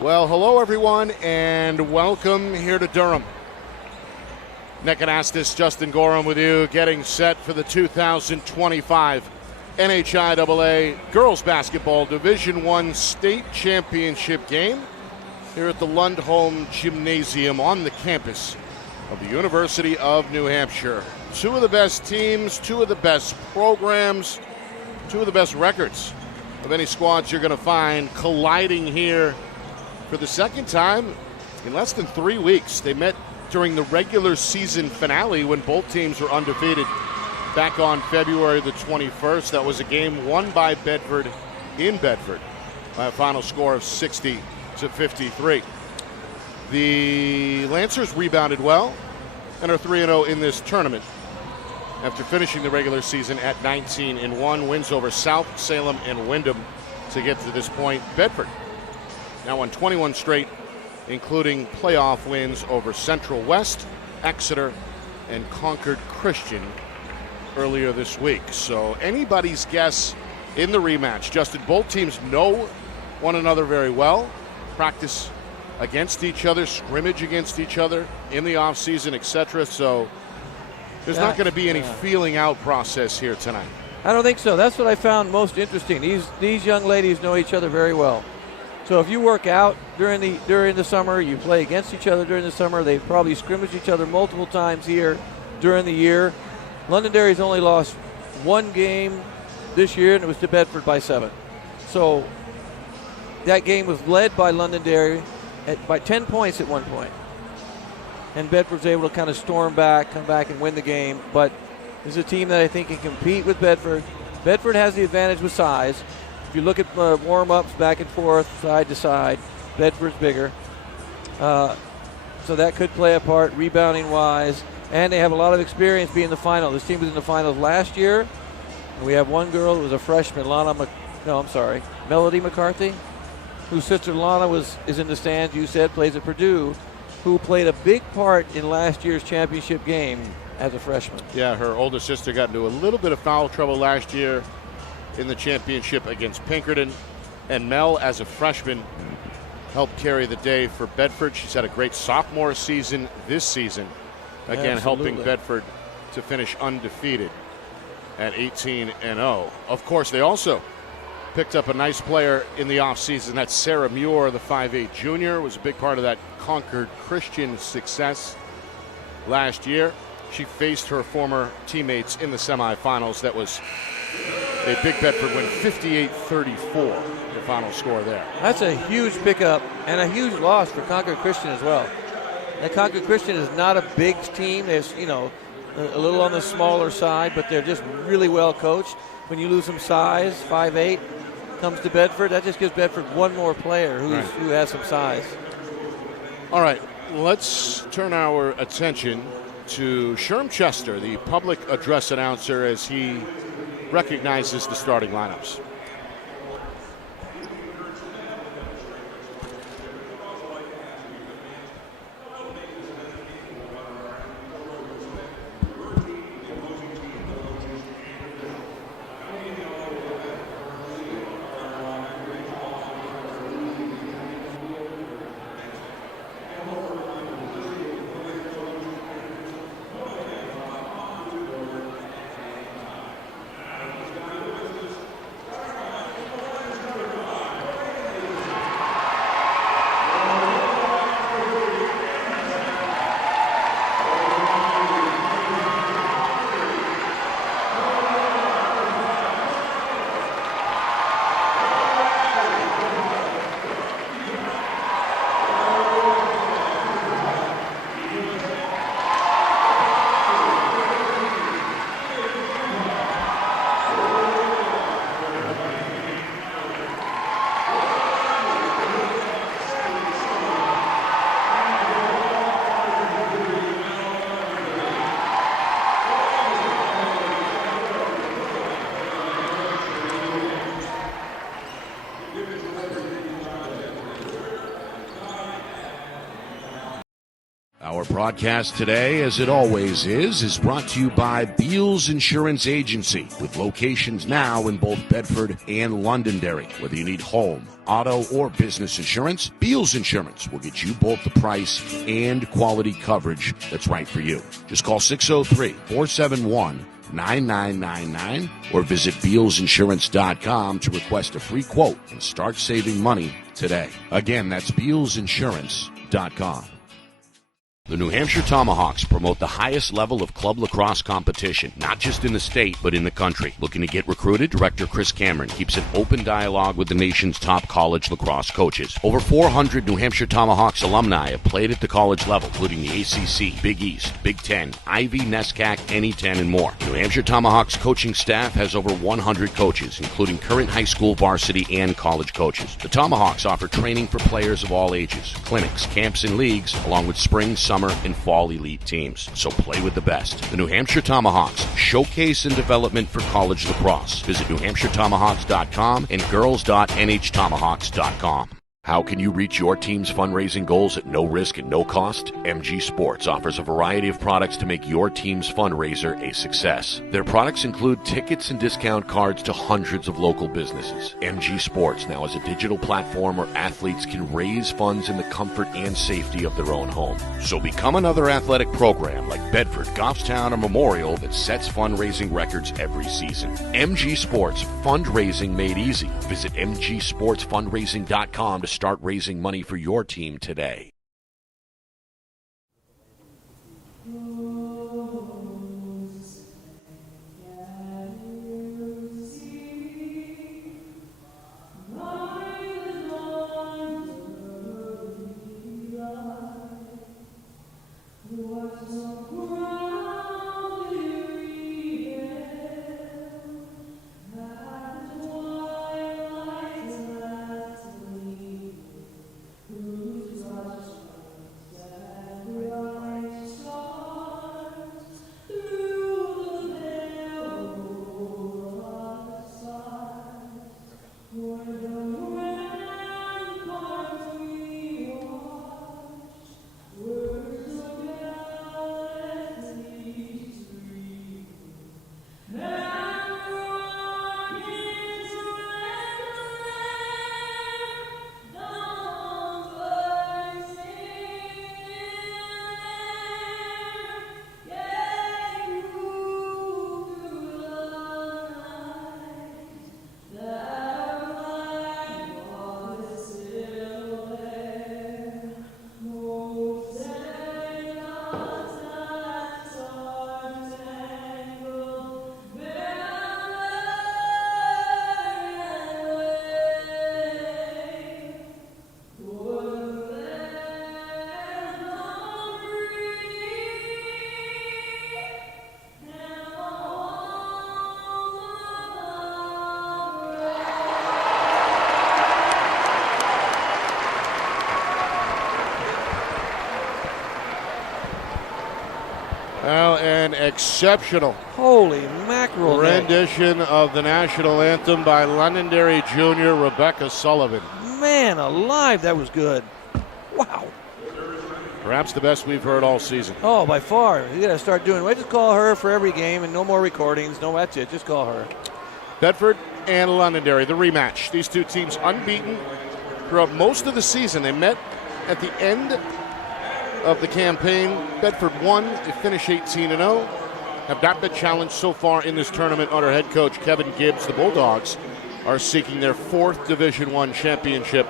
Well, hello everyone, and welcome here to Durham. Nick Anastas, Justin Gorham with you, getting set for the 2025 NHIAA Girls Basketball Division I State Championship game here at the Lundholm Gymnasium on the campus of the University of New Hampshire. Two of the best teams, two of the best programs, two of the best records of any squads you're going to find colliding here for the second time in less than 3 weeks. They met during the regular season finale when both teams were undefeated back on February the 21st. That was a game won by Bedford in Bedford by a final score of 60-53. The Lancers rebounded well and are 3-0 in this tournament after finishing the regular season at 19-1. Wins over South, Salem, and Windham to get to this point. Bedford now won 21 straight, including playoff wins over Central West, Exeter, and Concord Christian earlier this week. So anybody's guess in the rematch. Justin, both teams know one another very well, practice against each other, scrimmage against each other in the offseason, etc. So there's not going to be any feeling out process here tonight. I don't think so. That's what I found most interesting. These young ladies know each other very well. So if you work out during the summer, you play against each other during the summer. They've probably scrimmaged each other multiple times here during the year. Londonderry's only lost one game this year, and it was to Bedford by 7. So that game was led by Londonderry by 10 points at one point. And Bedford's able to kind of storm back, come back and win the game. But this is a team that I think can compete with Bedford. Bedford has the advantage with size. If you look at warm-ups back and forth, side to side, Bedford's bigger. So that could play a part rebounding-wise. And they have a lot of experience being in the final. This team was in the finals last year. And we have one girl who was a freshman, Melody McCarthy, whose sister Lana is in the stands, you said, plays at Purdue, who played a big part in last year's championship game as a freshman. Yeah, her older sister got into a little bit of foul trouble last year in the championship against Pinkerton, and Mel, as a freshman, helped carry the day for Bedford. She's had a great sophomore season this season, again helping Bedford to finish undefeated at 18-0. Of course, they also picked up a nice player in the offseason. That's Sarah Muir, the 5'8 junior, was a big part of that Concord Christian success last year. She faced her former teammates in the semifinals. That was a big Bedford win, 58-34, the final score there. That's a huge pickup and a huge loss for Concord Christian as well. And Concord Christian is not a big team. There's, a little on the smaller side, but they're just really well coached. When you lose some size, 5'8", comes to Bedford, that just gives Bedford one more player who has some size. All right, let's turn our attention to Sherm Chester, the public address announcer, as he recognizes the starting lineups. broadcast today, as it always is brought to you by Beals Insurance Agency, with locations now in both Bedford and Londonderry. Whether you need home, auto, or business insurance, Beals Insurance will get you both the price and quality coverage that's right for you. Just call 603-471-9999 or visit BealsInsurance.com to request a free quote and start saving money today. Again, that's BealsInsurance.com. The New Hampshire Tomahawks promote the highest level of club lacrosse competition, not just in the state, but in the country. Looking to get recruited? Director Chris Cameron keeps an open dialogue with the nation's top college lacrosse coaches. Over 400 New Hampshire Tomahawks alumni have played at the college level, including the ACC, Big East, Big Ten, Ivy, NESCAC, NE10, and more. The New Hampshire Tomahawks coaching staff has over 100 coaches, including current high school, varsity, and college coaches. The Tomahawks offer training for players of all ages, clinics, camps, and leagues, along with spring, summer, and fall elite teams. So play with the best. The New Hampshire Tomahawks, showcase and development for college lacrosse. Visit NewHampshireTomahawks.com and girls.nhtomahawks.com. How can you reach your team's fundraising goals at no risk and no cost? MG Sports offers a variety of products to make your team's fundraiser a success. Their products include tickets and discount cards to hundreds of local businesses. MG Sports now has a digital platform where athletes can raise funds in the comfort and safety of their own home. So become another athletic program like Bedford, Goffstown, or Memorial that sets fundraising records every season. MG Sports, fundraising made easy. Visit mgsportsfundraising.com to start raising money for your team today. Well, an exceptional Holy mackerel. rendition of the national anthem by Londonderry Jr. Rebecca Sullivan. Man alive, that was good. Wow. Perhaps the best we've heard all season. Oh, by far. You got to start doing it. Just call her for every game and no more recordings. No, that's it. Just call her. Bedford and Londonderry, the rematch. These two teams unbeaten throughout most of the season. They met at the end of the campaign. Bedford won. They finish 18-0. Have not been challenged so far in this tournament under head coach Kevin Gibbs. The Bulldogs are seeking their fourth Division I championship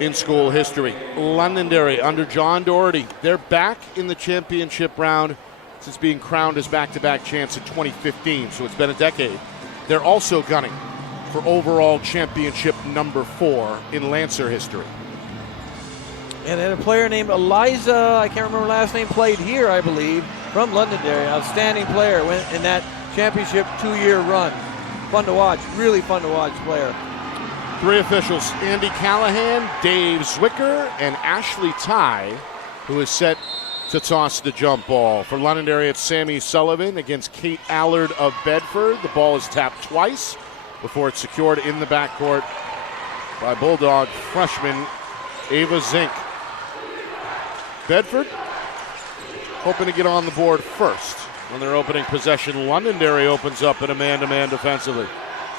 in school history. Londonderry under John Doherty. They're back in the championship round since being crowned as back-to-back champs in 2015, so it's been a decade. They're also gunning for overall championship number 4 in Lancer history. And then a player named Eliza, I can't remember her last name, played here, I believe, from Londonderry. Outstanding player went in that championship 2-year run. Fun to watch, really fun to watch player. 3 officials, Andy Callahan, Dave Zwicker, and Ashley Ty, who is set to toss the jump ball. For Londonderry, it's Sammy Sullivan against Kate Allard of Bedford. The ball is tapped twice before it's secured in the backcourt by Bulldog freshman Ava Zink. Bedford hoping to get on the board first. On their opening possession, Londonderry opens up in a man-to-man defensively.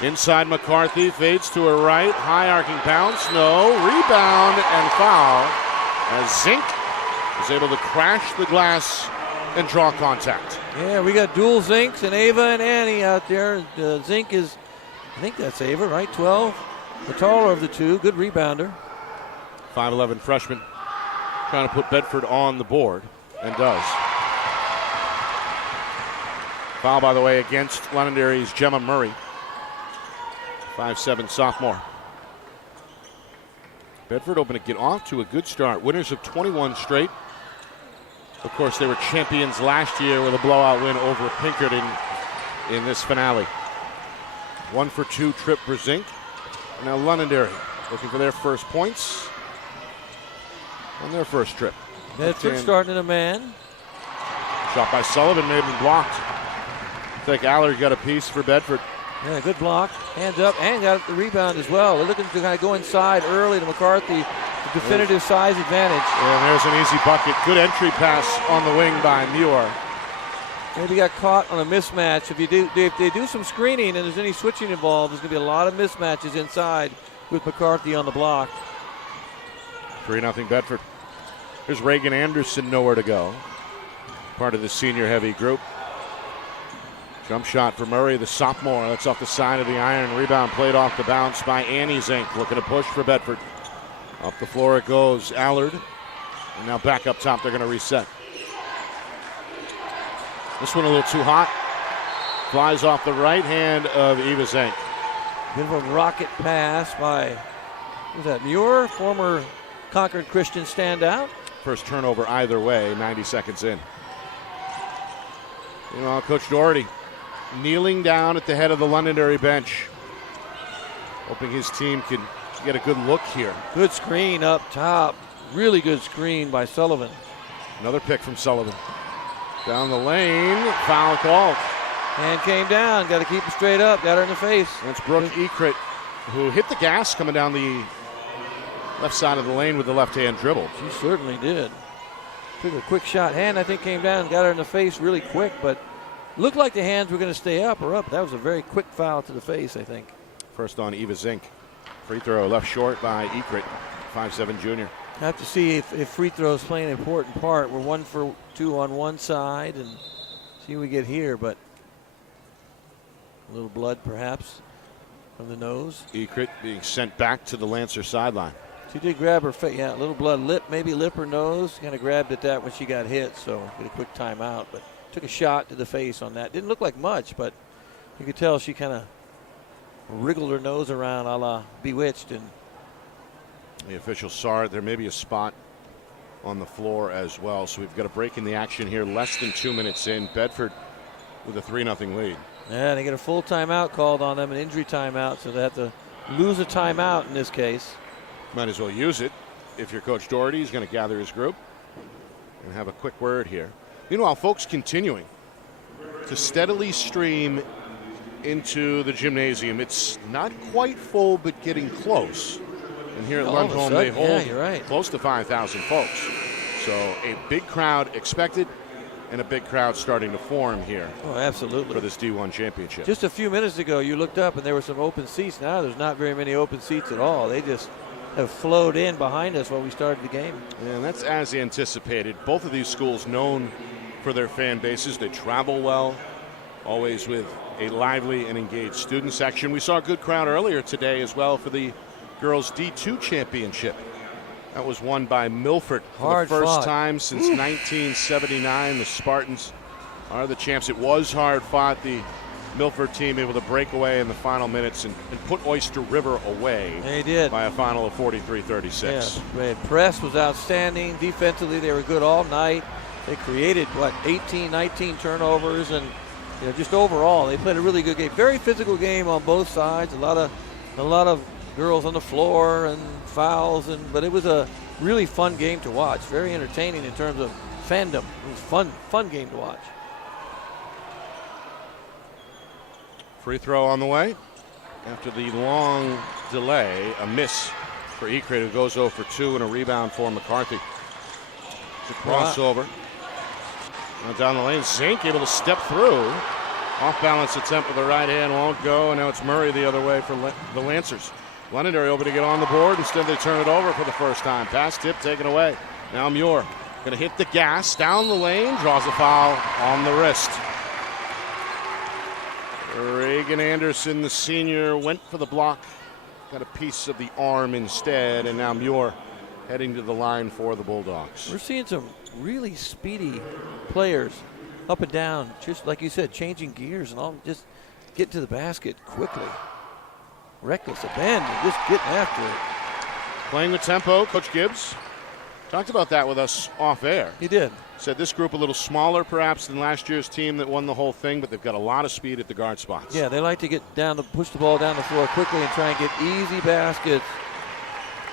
Inside McCarthy, fades to her right, high arcing bounce, no, rebound and foul as Zink is able to crash the glass and draw contact. Yeah, we got dual Zinks and Ava and Annie out there. Zink is, I think that's Ava, right? 12, the taller of the two, good rebounder. 5'11" freshman trying to put Bedford on the board and does. Foul, by the way, against Londonderry's Gemma Murray. 5'7" sophomore. Bedford hoping to get off to a good start. Winners of 21 straight. Of course, they were champions last year with a blowout win over Pinkerton in this finale. 1 for 2 trip for Zink. Now Londonderry looking for their first points on their first trip. Bedford starting in a man. Shot by Sullivan may have been blocked. I think Allard got a piece for Bedford. Yeah, good block. Hands up and got the rebound as well. They're looking to kind of go inside early to McCarthy. The definitive size advantage. And there's an easy bucket. Good entry pass on the wing by Muir. Maybe got caught on a mismatch. If they do some screening and there's any switching involved, there's going to be a lot of mismatches inside with McCarthy on the block. 3-0 Bedford. There's Reagan Anderson, nowhere to go. Part of the senior heavy group. Jump shot for Murray, the sophomore. That's off the side of the iron. Rebound played off the bounce by Annie Zink. Looking to push for Bedford. Up the floor it goes. Allard. And now back up top. They're going to reset. This one a little too hot. Flies off the right hand of Eva Zink. Bit of a rocket pass by, who's that, Muir, former Concord Christian standout. First turnover either way, 90 seconds in. Meanwhile, Coach Doherty kneeling down at the head of the Londonderry bench, hoping his team can get a good look here. Good screen up top. Really good screen by Sullivan. Another pick from Sullivan. Down the lane, foul called. And came down, got to keep it straight up, got her in the face. That's Brooke Ekrit, who hit the gas coming down the left side of the lane with the left-hand dribble. She certainly did. Took a quick shot. Hand, I think, came down, got her in the face really quick, but looked like the hands were going to stay up or up. That was a very quick foul to the face, I think. First on Eva Zink. Free throw left short by Ekrit, 5'7" junior. Have to see if free throws play an important part. We're 1 for 2 on one side and see what we get here, but a little blood perhaps from the nose. Ekrit being sent back to the Lancer sideline. She did grab her face. Yeah, a little blood, maybe lip or nose. Kind of grabbed at that when she got hit, so get a quick timeout. But took a shot to the face on that. Didn't look like much, but you could tell she kind of wriggled her nose around a la Bewitched. And the officials saw it. There may be a spot on the floor as well. So we've got a break in the action here. Less than 2 minutes in. Bedford with a 3-0 lead. Yeah, they get a full timeout called on them, an injury timeout, so they have to lose a timeout in this case. Might as well use it if you're Coach Doherty. He's going to gather his group and have a quick word here. Meanwhile, folks continuing to steadily stream into the gymnasium. It's not quite full, but getting close. And here at Lundholm, they hold close to 5,000 folks. So a big crowd expected and a big crowd starting to form here. Oh, absolutely. For this D1 championship. Just a few minutes ago, you looked up and there were some open seats. Now there's not very many open seats at all. They just have flowed in behind us while we started the game. Yeah, and that's as anticipated. Both of these schools known for their fan bases. They travel well, always with a lively and engaged student section. We saw a good crowd earlier today as well for the girls D2 championship. That was won by Milford for the first time since 1979. The Spartans are the champs. It was hard fought. The Milford team able to break away in the final minutes and put Oyster River away. They did. By a final of 43-36. Yes, press was outstanding. Defensively, they were good all night. They created, 18, 19 turnovers, and just overall, they played a really good game. Very physical game on both sides. A lot of girls on the floor and fouls, but it was a really fun game to watch. Very entertaining in terms of fandom. It was fun game to watch. Free throw on the way. After the long delay, a miss for Ekrit, who goes 0 for 2, and a rebound for McCarthy. It's a crossover. Now down the lane, Zink able to step through. Off balance attempt with the right hand won't go, and now it's Murray the other way for the Lancers. Londonderry able to get on the board. Instead, they turn it over for the first time. Pass tip taken away. Now Muir going to hit the gas down the lane, draws a foul on the wrist. Reagan Anderson, the senior, went for the block, got a piece of the arm instead, and now Muir heading to the line for the Bulldogs. We're seeing some really speedy players up and down, just like you said, changing gears and all, just get to the basket quickly. Reckless abandon, just getting after it. Playing with tempo, Coach Gibbs talked about that with us off air. He did. Said this group a little smaller perhaps than last year's team that won the whole thing, but they've got a lot of speed at the guard spots. Yeah, they like to get down, push the ball down the floor quickly and try and get easy baskets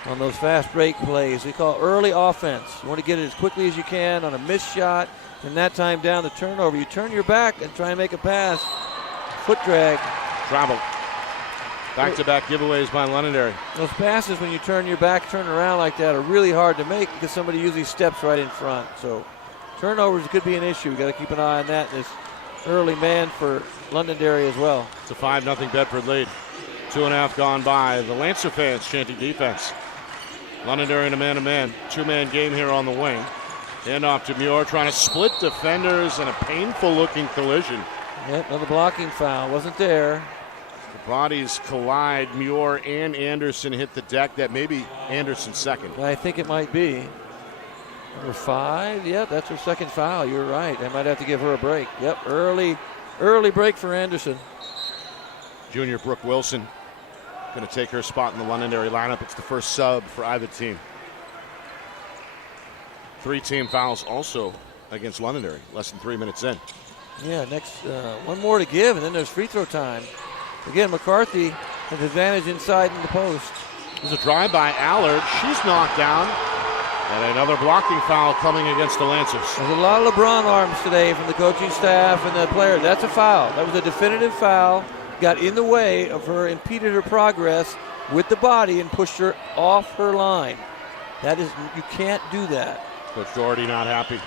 on those fast break plays. We call early offense. You want to get it as quickly as you can on a missed shot, and that time down the turnover. You turn your back and try and make a pass. Foot drag. Travel. Back-to-back giveaways by Londonderry. Those passes, when you turn your back, turn around like that, are really hard to make because somebody usually steps right in front. So turnovers could be an issue. We've got to keep an eye on that in this early man for Londonderry as well. It's a 5-0 Bedford lead. 2.5 gone by. The Lancer fans chanting defense. Londonderry in a man-to-man. Two-man game here on the wing. Hand off to Muir, trying to split defenders and a painful-looking collision. Yep, another blocking foul. Wasn't there. The bodies collide. Muir and Anderson hit the deck. That may be Anderson's second. I think it might be. Number 5. Yep, that's her second foul. You're right. I might have to give her a break. Yep, early break for Anderson. Junior Brooke Wilson going to take her spot in the Londonderry lineup. It's the first sub for either team. 3 team fouls also against Londonderry, less than 3 minutes in. Yeah, next one more to give, and then there's free throw time. Again, McCarthy has advantage inside in the post. There's a drive by Allard. She's knocked down. And another blocking foul coming against the Lancers. There's a lot of LeBron arms today from the coaching staff and the players. That's a foul. That was a definitive foul. Got in the way of her, impeded her progress with the body and pushed her off her line. That is, you can't do that. Coach Doherty not happy.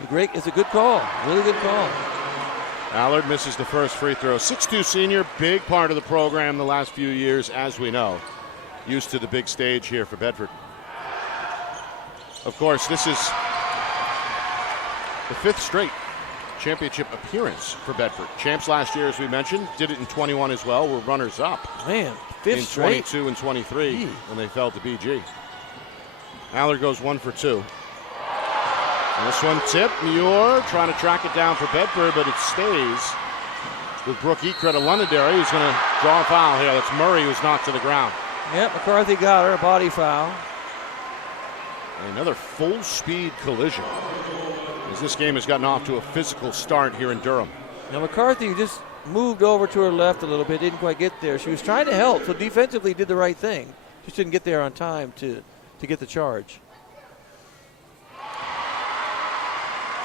It's a good call. Really good call. Allard misses the first free throw. 6'2 senior, big part of the program the last few years, as we know. Used to the big stage here for Bedford. Of course, this is the 5th straight championship appearance for Bedford. Champs last year, as we mentioned, did it in 21 as well. Were runners-up. Man, 5th in straight. 22 and 23 when they fell to BG. Allard goes 1 for 2. And this one tipped. Muir trying to track it down for Bedford, but it stays with Brooke Ekret of Londonderry, who's going to draw a foul here. That's Murray, who's knocked to the ground. Yep, McCarthy got her, a body foul. Another full-speed collision as this game has gotten off to a physical start here in Durham. Now McCarthy just moved over to her left a little bit, didn't quite get there. She was trying to help, so defensively did the right thing. Just didn't get there on time to get the charge.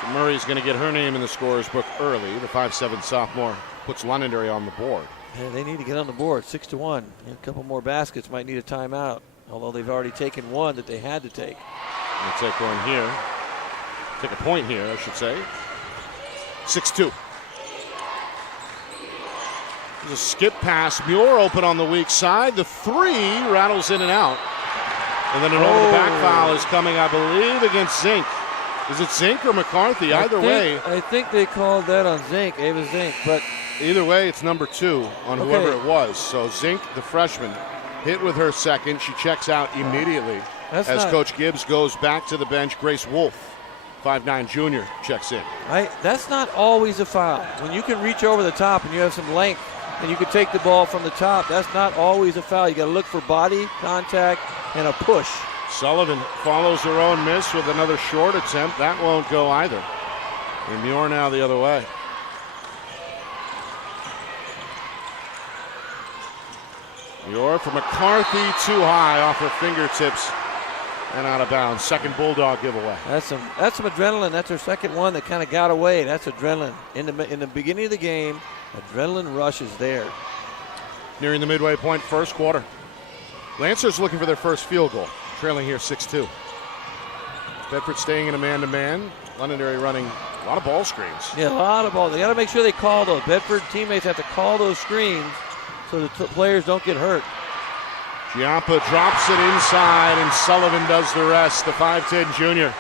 So Murray's going to get her name in the scorer's book early. The 5'7 sophomore puts Londonderry on the board. Yeah, they need to get on the board, 6-1. A couple more baskets, might need a timeout, although they've already taken one that they had to take. They take one here. Take a point here, I should say. 6-2. There's a skip pass. Muir open on the weak side. The 3 rattles in and out. And then an over-the-back foul is coming, I believe, against Zink. Is it Zink or McCarthy? Either way. I think they called that on Zink, Ava Zink. But either way, it's number 2 on whoever it was. So Zink, the freshman, hit with her second. She checks out immediately as Coach Gibbs goes back to the bench. Grace Wolf, 5'9 junior, checks in. That's not always a foul. When you can reach over the top and you have some length and you can take the ball from the top, that's not always a foul. You got to look for body contact and a push. Sullivan follows her own miss with another short attempt. That won't go either. And Muir now the other way. Muir for McCarthy, too high off her fingertips and out of bounds. Second Bulldog giveaway. That's some adrenaline. That's her second one that kind of got away. That's adrenaline. In the beginning of the game, adrenaline rush is there. Nearing the midway point, first quarter. Lancers looking for their first field goal. Trailing here 6-2. Bedford staying in a man-to-man. Londonderry running A lot of ball screens. Yeah, a lot of ball. They got to make sure they call those. Bedford teammates have to call those screens so the players don't get hurt. Giampa drops it inside, and Sullivan does the rest. The 5'10 junior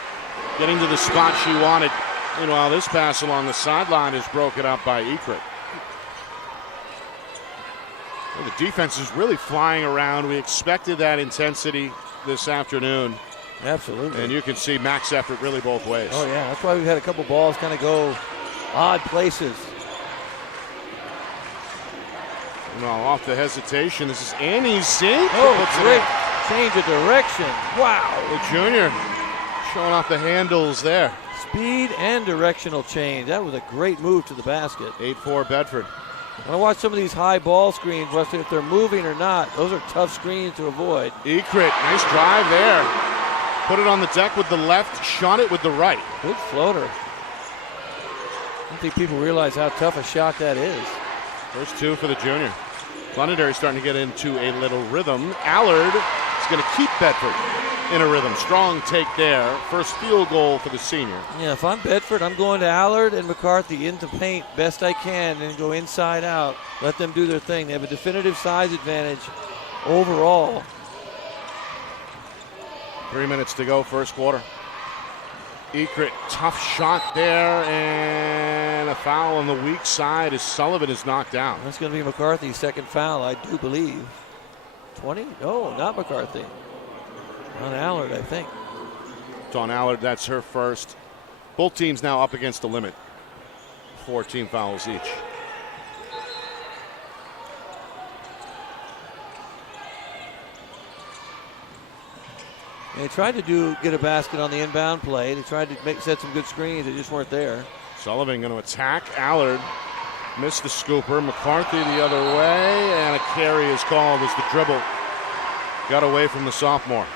getting to the spot she wanted. Meanwhile, this pass along the sideline is broken up by Ekrit. Well, the defense is really flying around. We expected that intensity this afternoon. Absolutely. And you can see max effort really both ways. Oh, yeah. That's why we've had a couple balls kind of go odd places. Well, off the hesitation, this is Annie Zink. Oh, great change of direction. Wow. The junior showing off the handles there. Speed and directional change. That was a great move to the basket. 8-4 Bedford. When I watch some of these high ball screens, Wesley, if they're moving or not, those are tough screens to avoid. Ekrit, nice drive there. Put it on the deck with the left, shot it with the right. Good floater. I don't think people realize how tough a shot that is. First two for the junior. Londonderry starting to get into a little rhythm. Allard is going to keep Bedford in a rhythm. Strong take there. First field goal for the senior. Yeah, if I'm Bedford, I'm going to Allard and McCarthy into paint best I can and go inside out. Let them do their thing. They have a definitive size advantage overall. 3 minutes to go, first quarter. Ekrit, tough shot there, and a foul on the weak side as Sullivan is knocked down. That's going to be McCarthy's second foul, I do believe. 20? No, not McCarthy. On Allard, I think. Dawn Allard, that's her first. Both teams now up against the limit. 4 team fouls each. They tried to get a basket on the inbound play. They tried to set some good screens. They just weren't there. Sullivan going to attack. Allard missed the scooper. McCarthy the other way, and a carry is called as the dribble got away from the sophomore.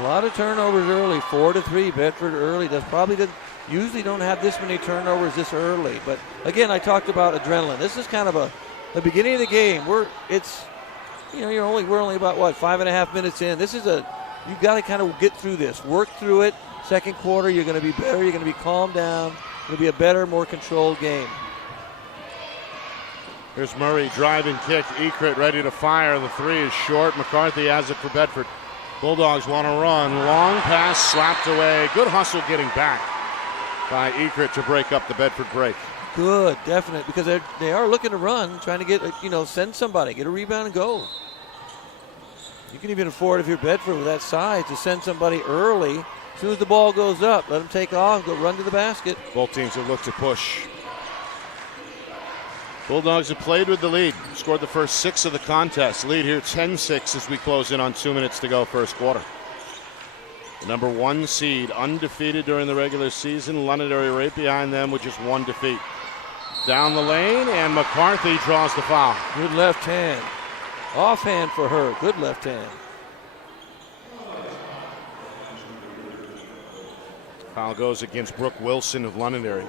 A lot of turnovers early. 4-3. Bedford early. Usually don't have this many turnovers this early. But again, I talked about adrenaline. This is kind of the beginning of the game. We're only about 5.5 minutes in. You've got to kind of get through this, work through it. Second quarter, you're going to be better. You're going to be calmed down. It'll be a better, more controlled game. Here's Murray, driving kick. Ekrit ready to fire. The three is short. McCarthy has it for Bedford. Bulldogs want to run. Long pass slapped away. Good hustle getting back by Ekrit to break up the Bedford break. Good, definite, because they are looking to run, trying to get, send somebody, get a rebound and go. You can even afford, if you're Bedford with that size, to send somebody early. As soon as the ball goes up, let them take off, go run to the basket. Both teams have looked to push. Bulldogs have played with the lead. Scored the first 6 of the contest. Lead here 10-6 as we close in on 2 minutes to go first quarter. The number 1 seed, undefeated during the regular season. Londonderry right behind them with just 1 defeat. Down the lane, and McCarthy draws the foul. Good left hand. Offhand for her. Good left hand. Foul goes against Brooke Wilson of Londonderry.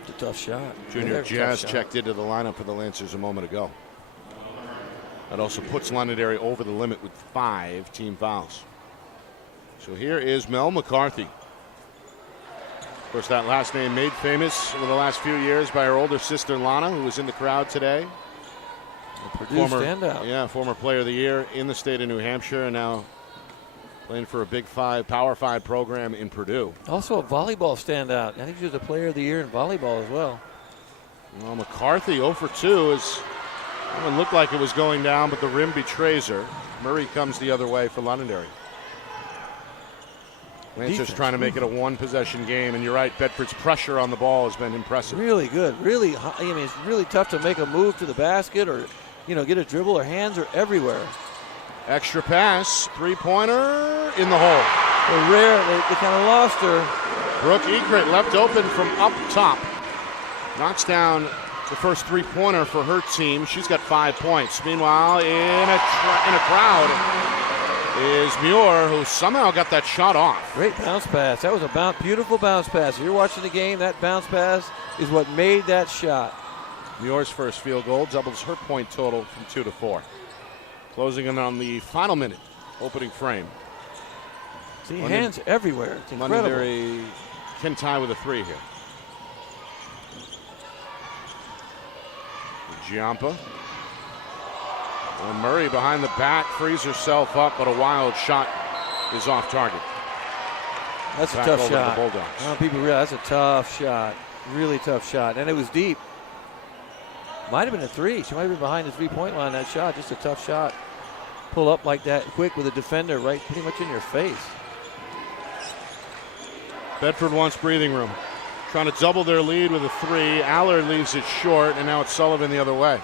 It's a tough shot. Junior Jazz checked into the lineup for the Lancers a moment ago. That also puts Londonderry over the limit with 5 team fouls. So here is Mel McCarthy. Of course, that last name made famous over the last few years by her older sister Lana, who was in the crowd today. Standout. Yeah, former player of the year in the state of New Hampshire, and now playing for a Big 5, Power 5 program in Purdue. Also a volleyball standout. I think she was a player of the year in volleyball as well. Well, McCarthy 0 for 2 is. It looked like it was going down, but the rim betrays her. Murray comes the other way for Londonderry. Lancers trying to make it a 1-possession game, and you're right, Bedford's pressure on the ball has been impressive. Really good. Really, it's really tough to make a move to the basket or, get a dribble. Her hands are everywhere. Extra pass, 3-pointer in the hole. They kind of lost her. Brooke Ekrit left open from up top. Knocks down the first 3-pointer for her team. She's got 5 points. Meanwhile, in a crowd is Muir, who somehow got that shot off. Great bounce pass. That was a beautiful bounce pass. If you're watching the game, that bounce pass is what made that shot. Muir's first field goal doubles her point total from 2 to 4. Closing in on the final minute, opening frame. See, hands everywhere. It's incredible. Londonderry can tie with a 3 here. Giampa. Well, Murray behind the back frees herself up, but a wild shot is off target. That's Back a tough over to the shot. Bulldogs. I don't know if people realize that's a tough shot. Really tough shot. And it was deep. Might have been a three. She might have been behind the three-point line, that shot. Just a tough shot. Pull up like that quick with a defender right pretty much in your face. Bedford wants breathing room. Trying to double their lead with a three. Allard leaves it short, and now it's Sullivan the other way.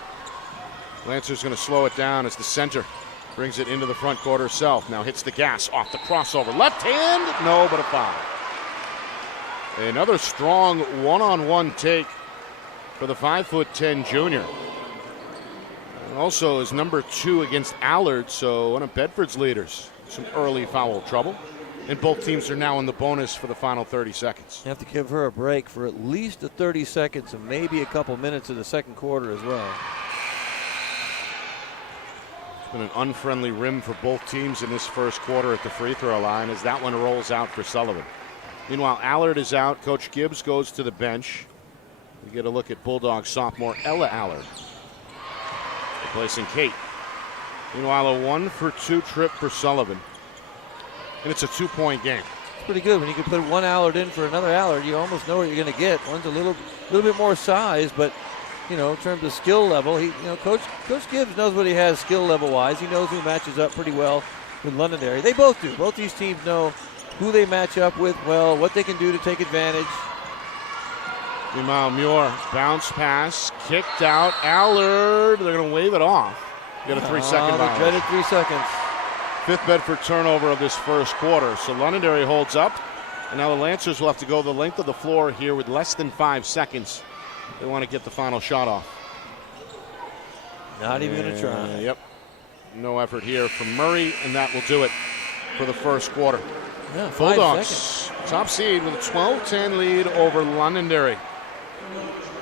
Lancer's going to slow it down as the center brings it into the front court herself. Now hits the gas off the crossover. Left hand, no, but a foul. Another strong one-on-one take for the 5'10" junior. And also is number 2 against Allard, so one of Bedford's leaders. Some early foul trouble. And both teams are now in the bonus for the final 30 seconds. You have to give her a break for at least the 30 seconds and maybe a couple minutes of the second quarter as well. It's been an unfriendly rim for both teams in this first quarter at the free throw line as that one rolls out for Sullivan. Meanwhile, Allard is out. Coach Gibbs goes to the bench. We get a look at Bulldog sophomore Ella Allard replacing Kate. Meanwhile, a 1-for-2 trip for Sullivan. And it's a 2-point game. It's pretty good when you can put one Allard in for another Allard. You almost know what you're going to get. One's a little bit more size, but in terms of skill level, Coach Gibbs knows what he has skill level wise. He knows who matches up pretty well with Londonderry. They both do. Both these teams know who they match up with well, what they can do to take advantage. Meanwhile, Muir bounce pass, kicked out. Allard, they're going to wave it off. Get a 3-second the violation. dreaded 3 seconds. 5th Bedford turnover of this first quarter. So Londonderry holds up. And now the Lancers will have to go the length of the floor here with less than 5 seconds. They want to get the final shot off. Not even going to try. Yep. No effort here from Murray, and that will do it for the first quarter. Yeah, 5 Bulldogs, seconds. top seed with a 12-10 lead over Londonderry.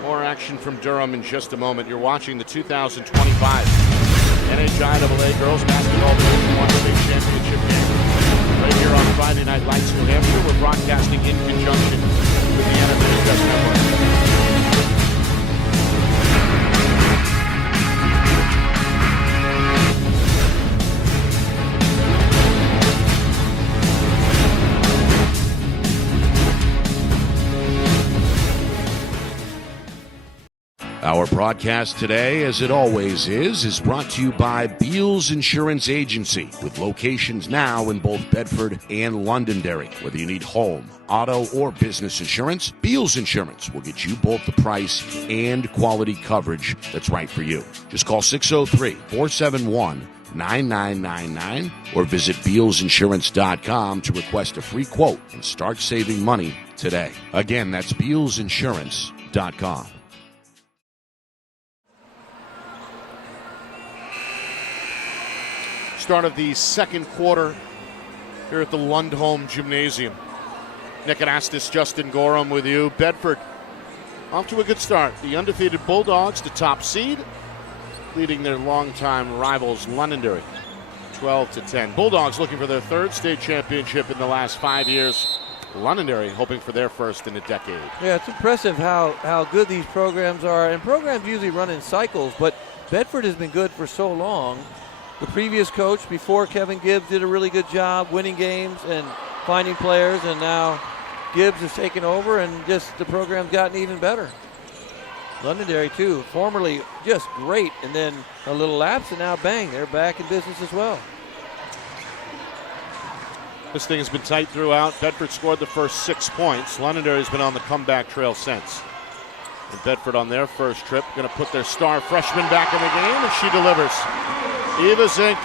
More action from Durham in just a moment. You're watching the 2025 NHIAA Girls Basketball Division I State Championship game. Right here on Friday Night Lights, New Hampshire. We're broadcasting in conjunction with the NHIAA Network. Our broadcast today, as it always is brought to you by Beals Insurance Agency, with locations now in both Bedford and Londonderry. Whether you need home, auto, or business insurance, Beals Insurance will get you both the price and quality coverage that's right for you. Just call 603-471-9999 or visit BealsInsurance.com to request a free quote and start saving money today. Again, that's BealsInsurance.com. Start of the second quarter here at the Lundholm Gymnasium. Nick Anastas, Justin Gorham with you. Bedford off to a good start. The undefeated Bulldogs, the top seed, leading their longtime rivals Londonderry 12-10. Bulldogs looking for their third state championship in the last 5 years. Londonderry hoping for their first in a decade. Yeah, it's impressive how good these programs are. And programs usually run in cycles, but Bedford has been good for so long. The previous coach before Kevin Gibbs did a really good job winning games and finding players, and now Gibbs has taken over and just the program's gotten even better. Londonderry too, formerly just great, and then a little lapse, and now bang, they're back in business as well. This thing has been tight throughout. Bedford scored the first 6 points. Londonderry's been on the comeback trail since. And Bedford on their first trip going to put their star freshman back in the game, and she delivers. Eva Zink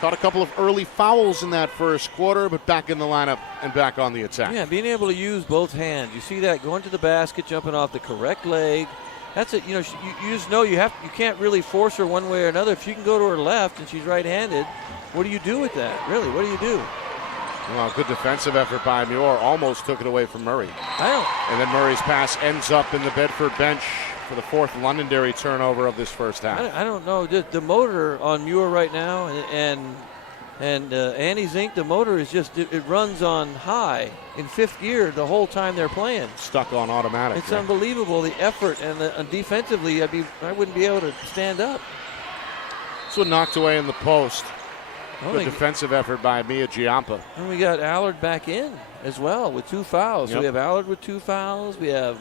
caught a couple of early fouls in that first quarter, but back in the lineup and back on the attack. Yeah, being able to use both hands. You see that going to the basket, jumping off the correct leg. That's it. You just know you can't really force her one way or another. If you can go to her left and she's right-handed, what do you do with that? Really, what do you do? Well, good defensive effort by Muir. Almost took it away from Murray. And then Murray's pass ends up in the Bedford bench for the fourth Londonderry turnover of this first half. I don't know. The motor on Muir right now, and And Annie Zink, the motor is just, it runs on high in 5th gear the whole time they're playing. Stuck on automatic. It's unbelievable, the effort, and defensively, I wouldn't be able to stand up. This one knocked away in the post. Good defensive effort by Mia Giampa. And we got Allard back in as well with 2 fouls. Yep. So we have Allard with 2 fouls. We have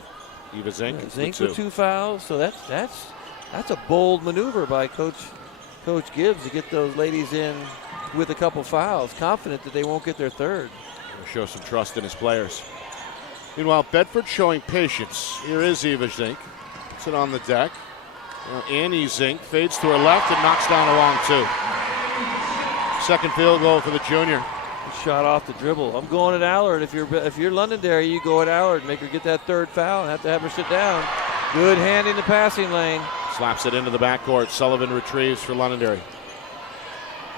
Eva Zink, with 2 fouls. So that's a bold maneuver by Coach Gibbs to get those ladies in with a couple fouls, confident that they won't get their third. Show some trust in his players. Meanwhile, Bedford showing patience. Here is Eva Zink. Puts it on the deck. Now Annie Zink fades to her left and knocks down a long 2. Second field goal for the junior. Shot off the dribble. I'm going at Allard. If you're Londonderry, you go at Allard, make her get that third foul and have her sit down. Good hand in the passing lane. Slaps it into the backcourt. Sullivan retrieves for Londonderry.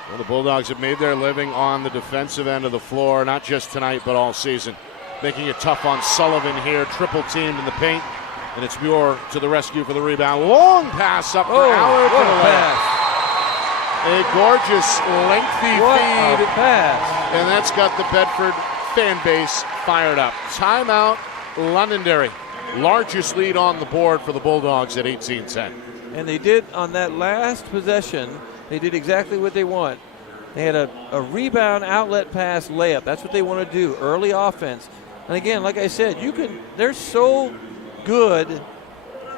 Well, the Bulldogs have made their living on the defensive end of the floor, not just tonight, but all season. Making it tough on Sullivan here. Triple teamed in the paint. And it's Muir to the rescue for the rebound. Long pass up for Allard. What a pass. A gorgeous, lengthy feed. Pass. And that's got the Bedford fan base fired up. Timeout, Londonderry. Largest lead on the board for the Bulldogs at 18-10. And they did, on that last possession, they did exactly what they want. They had a rebound outlet pass layup. That's what they want to do, early offense. And again, like I said, they're so good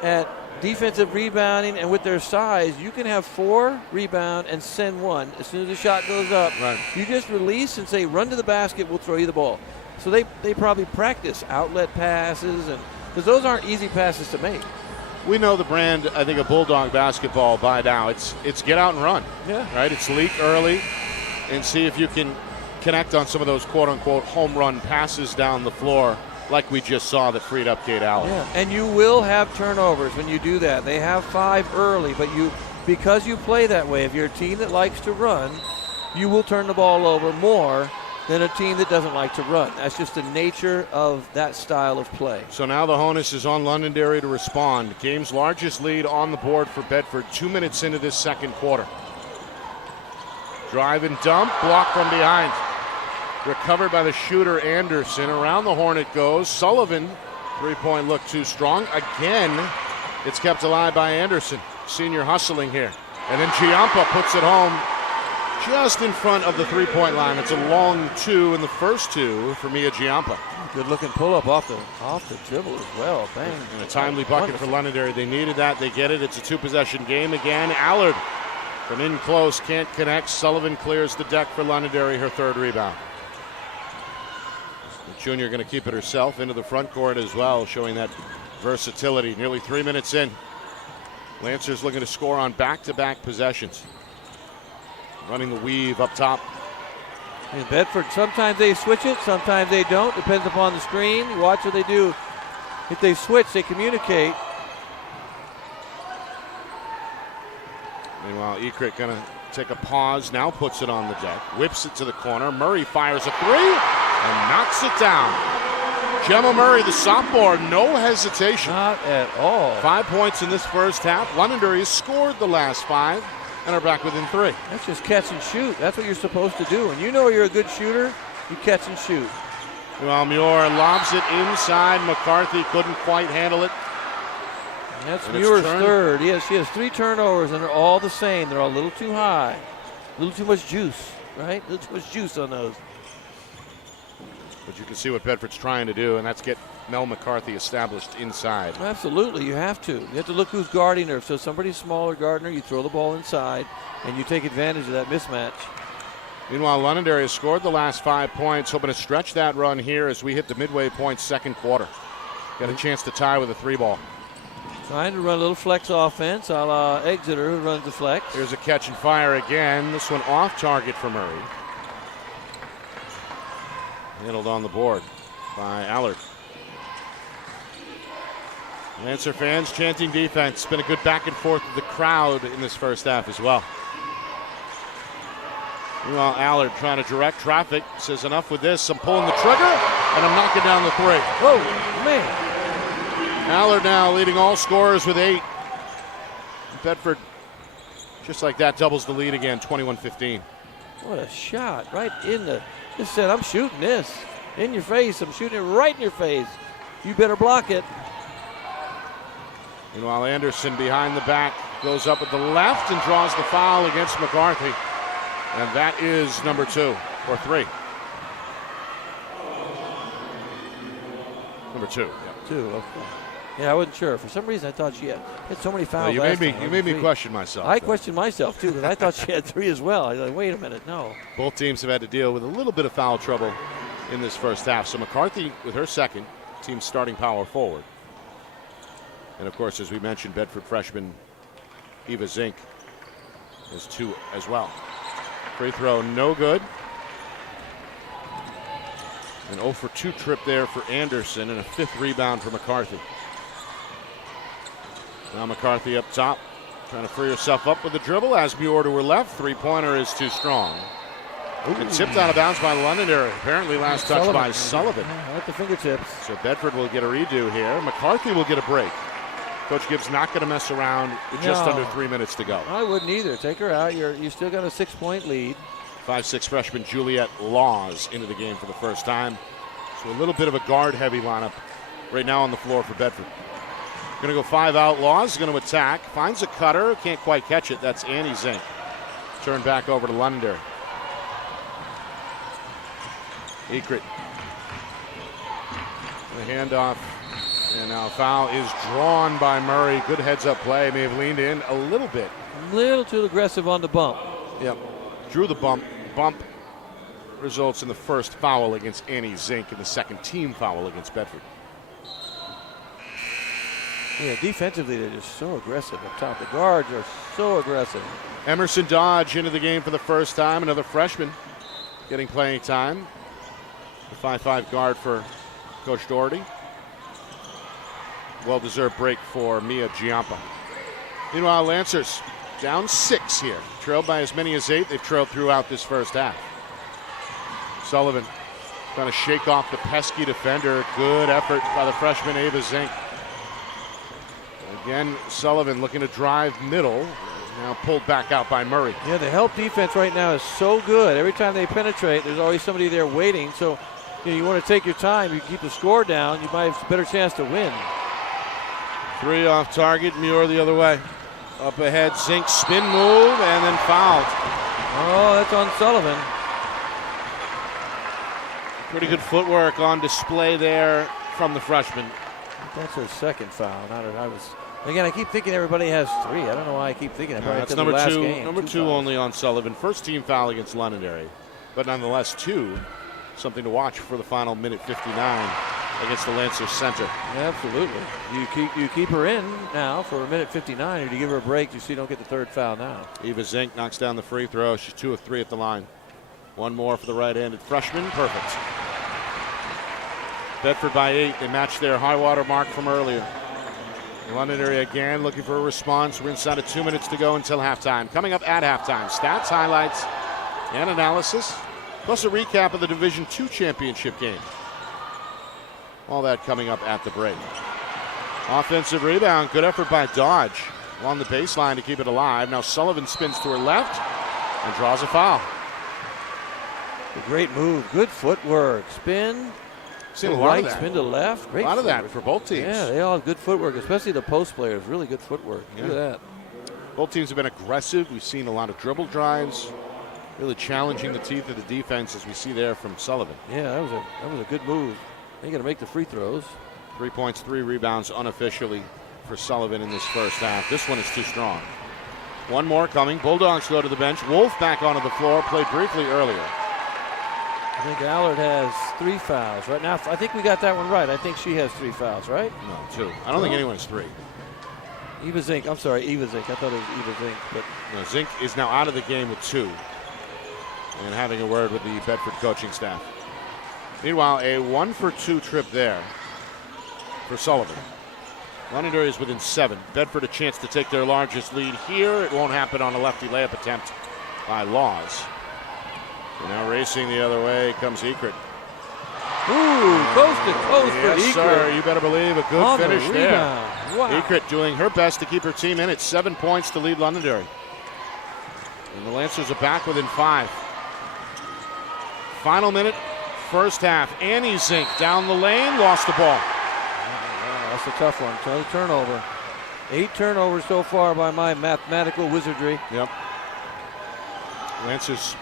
at defensive rebounding, and with their size, you can have 4 rebound and send 1. As soon as the shot goes up, right, you just release and say, run to the basket, we'll throw you the ball. So they probably practice outlet passes, and because those aren't easy passes to make. We know the brand, I think, of Bulldog basketball by now. It's get out and run. Yeah. Right? It's leak early and see if you can connect on some of those quote-unquote home run passes down the floor like we just saw that freed up Kate Allard. Yeah, and you will have turnovers when you do that. They have 5 early, but because you play that way, if you're a team that likes to run, you will turn the ball over more than a team that doesn't like to run. That's just the nature of that style of play. So now the onus is on Londonderry to respond. Game's largest lead on the board for Bedford 2 minutes into this second quarter. Drive and dump, blocked from behind. Recovered by the shooter Anderson. Around the horn it goes. Sullivan, three-point look too strong. Again, it's kept alive by Anderson. Senior hustling here. And then Giampa puts it home just in front of the three-point line. It's a long 2 in the first 2 for Mia Giampa. Good looking pull-up off the dribble as well. Bang. And a timely bucket for Londonderry. They needed that. They get it. It's a 2-possession game again. Allard from in close can't connect. Sullivan clears the deck for Londonderry, her 3rd rebound. The junior going to keep it herself into the front court as well, showing that versatility. Nearly 3 minutes in. Lancers looking to score on back-to-back possessions. Running the weave up top. In Bedford, sometimes they switch it, sometimes they don't. Depends upon the screen. You watch what they do. If they switch, they communicate. Meanwhile, Ekrit going to take a pause, now puts it on the deck, whips it to the corner. Murray fires a 3 and knocks it down. Gemma Murray, the sophomore, no hesitation. Not at all. 5 points in this first half. Londonderry has scored the last 5 and are back within 3. That's just catch and shoot. That's what you're supposed to do. When you know you're a good shooter, you catch and shoot. Well, Muir lobs it inside. McCarthy couldn't quite handle it. And that's Muir's third. She has 3 turnovers, and they're all the same. They're all a little too high. A little too much juice, right? A little too much juice on those. But you can see what Bedford's trying to do, and that's get Mel McCarthy established inside. Absolutely, you have to. You have to look who's guarding her. So somebody smaller guarding her, you throw the ball inside, and you take advantage of that mismatch. Meanwhile, Londonderry has scored the last 5 points, hoping to stretch that run here as we hit the midway point second quarter. Got a chance to tie with a 3-ball. Trying to run a little flex offense a la Exeter, who runs the flex. Here's a catch and fire again. This one off target for Murray. Handled on the board by Allard. Lancer fans chanting defense. It's been a good back and forth with the crowd in this first half as well. Meanwhile, Allard trying to direct traffic. Says enough with this. I'm pulling the trigger and I'm knocking down the 3. Whoa, man. Allard now leading all scorers with 8. Bedford, just like that, doubles the lead again, 21-15. What a shot. Right in the, just said, I'm shooting this. In your face. I'm shooting it right in your face. You better block it. Meanwhile, Anderson behind the back goes up with the left and draws the foul against McCarthy. And that is number 2 or 3. Number 2. Yeah. 2. Okay. Yeah, I wasn't sure. For some reason, I thought she had so many fouls. You made me question myself. I questioned myself too because I thought she had 3 as well. I was like, wait a minute, no. Both teams have had to deal with a little bit of foul trouble in this first half. So McCarthy with her second, team's starting power forward. And of course, as we mentioned, Bedford freshman Eva Zink has 2 as well. Free throw, no good. An 0 for 2 trip there for Anderson and a 5th rebound for McCarthy. Now McCarthy up top, trying to free herself up with the dribble. As Muir to her left, 3-pointer is too strong. And tipped out of bounds by Londonderry. Apparently last touch by Sullivan. Yeah, at the fingertips. So Bedford will get a redo here. McCarthy will get a break. Coach Gibbs not going to mess around with just under 3 minutes to go. I wouldn't either. Take her out. You still got a 6-point lead. 5'6" freshman Juliet Laws into the game for the first time. So a little bit of a guard-heavy lineup right now on the floor for Bedford. Going to go 5 out. Laws going to attack. Finds a cutter. Can't quite catch it. That's Annie Zink. Turn back over to Londonderry. Ekrit. The handoff. And now foul is drawn by Murray. Good heads-up play. May have leaned in a little bit. A little too aggressive on the bump. Yep. Drew the bump. Bump results in the first foul against Annie Zink and the second team foul against Bedford. Yeah, defensively they're just so aggressive up top. The guards are so aggressive. Emerson Dodge into the game for the first time. Another freshman getting playing time. The 5'5" guard for Coach Doherty. Well-deserved break for Mia Giampa. Meanwhile, Lancers down 6 here. Trailed by as many as 8. They've trailed throughout this first half. Sullivan trying to shake off the pesky defender. Good effort by the freshman Ava Zink. Again, Sullivan looking to drive middle. Now pulled back out by Murray. Yeah, the help defense right now is so good. Every time they penetrate, there's always somebody there waiting. So you want to take your time. You keep the score down, you might have a better chance to win. 3 off target. Muir the other way. Up ahead, Zink spin move and then fouled. Oh, that's on Sullivan. Pretty good footwork on display there from the freshman. That's her second foul. Again, I keep thinking everybody has 3. I don't know why I keep thinking about it. That's number 2. Number 2 only on Sullivan. First team foul against Londonderry, but nonetheless 2. Something to watch for the final minute 59 against the Lancers center. Absolutely. You keep her in now for a minute 59, or do you give her a break so you don't get the 3rd foul now? Eva Zink knocks down the free throw. She's 2 of 3 at the line. 1 more for the right-handed freshman. Perfect. Bedford by 8. They match their high water mark from earlier. Londonderry again looking for a response. We're inside of 2 minutes to go until halftime. Coming up at halftime, stats, highlights, and analysis, plus a recap of the Division II championship game. All that coming up at the break. Offensive rebound, good effort by Dodge along the baseline to keep it alive. Now Sullivan spins to her left and draws a foul. A great move, good footwork, spin. Seen a lot right, of that. Spin to left. Great a lot footwork. of that for both teams. Yeah, they all have good footwork, especially the post players. Really good footwork. Yeah. Look at that. Both teams have been aggressive. We've seen a lot of dribble drives, really challenging the teeth of the defense, as we see there from Sullivan. Yeah, that was a good move. They got to make the free throws. 3 points, 3 rebounds unofficially for Sullivan in this first half. This one is too strong. 1 more coming. Bulldogs go to the bench. Wolf back onto the floor. Played briefly earlier. I think Allard has 3 fouls right now. I think we got that one right. I think she has 3 fouls, right? No, 2. I don't think anyone has 3. Eva Zink. I'm sorry, Eva Zink. I thought it was Eva Zink, but no, Zink is now out of the game with 2, and having a word with the Bedford coaching staff. Meanwhile, a 1 for 2 trip there for Sullivan. Londonderry is within 7. Bedford a chance to take their largest lead here. It won't happen on a lefty layup attempt by Laws. So now racing the other way comes Ekrit. ooh, coast to coast for Yes, Ekrit. sir. You better believe a good On the finish there. rebound. Wow. Ekrit doing her best to keep her team in at 7 points to lead Londonderry. And the Lancers are back within 5. Final minute, first half. Annie Zink down the lane, lost the ball. That's a tough one. Another turnover. 8 turnovers so far by my mathematical wizardry. Yep. Lancers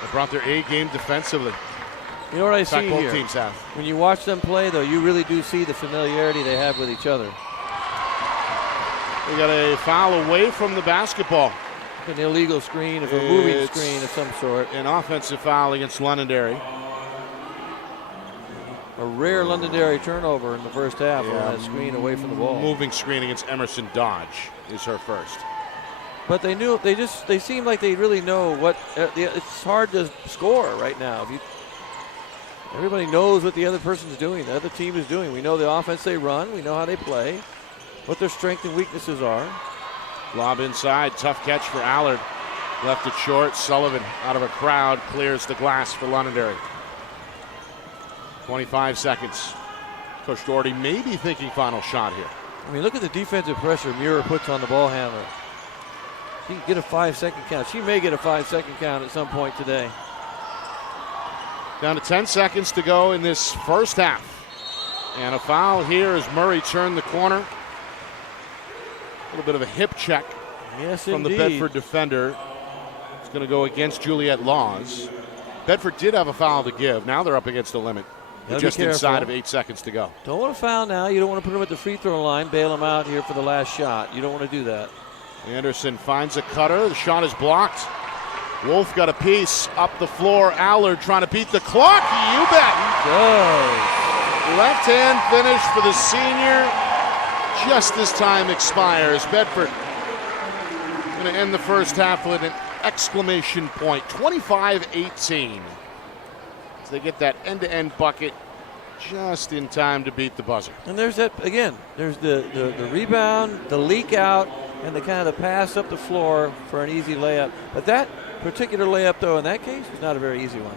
have brought their A game defensively. You know what I In fact, see both here? teams have. When you watch them play, though, you really do see the familiarity they have with each other. We got a foul away from the basketball. An illegal screen, a moving screen of some sort. An offensive foul against Londonderry. A rare Londonderry turnover in the first half on that screen away from the ball. Moving screen against Emerson Dodge is her first. But they knew they seem like they really know what. It's hard to score right now. Everybody knows what the other person's doing, the other team is doing. We know the offense they run. We know how they play, what their strengths and weaknesses are. Lob inside, tough catch for Allard. Left it short. Sullivan out of a crowd clears the glass for Londonderry. 25 seconds. Coach Doherty may be thinking final shot here. I mean, look at the defensive pressure Muir puts on the ball handler. She can get a 5-second count. She may get a 5-second count at some point today. Down to 10 seconds to go in this first half. And a foul here as Murray turned the corner. A little bit of a hip check from the Bedford defender. It's going to go against Juliet Laws. Bedford did have a foul to give. Now they're up against the limit. Just inside of 8 seconds to go. Don't want to foul now. You don't want to put him at the free throw line, bail him out here for the last shot. You don't want to do that. Anderson finds a cutter. The shot is blocked. Wolf got a piece up the floor. Allard trying to beat the clock. You bet. Left hand finish for the senior. Just as time expires. Bedford going to end the first half with an exclamation point. 25-18. As they get that end-to-end bucket just in time to beat the buzzer. And there's that, again, there's the rebound, the leak out, and the kind of the pass up the floor for an easy layup. But that particular layup, though, in that case, was not a very easy one.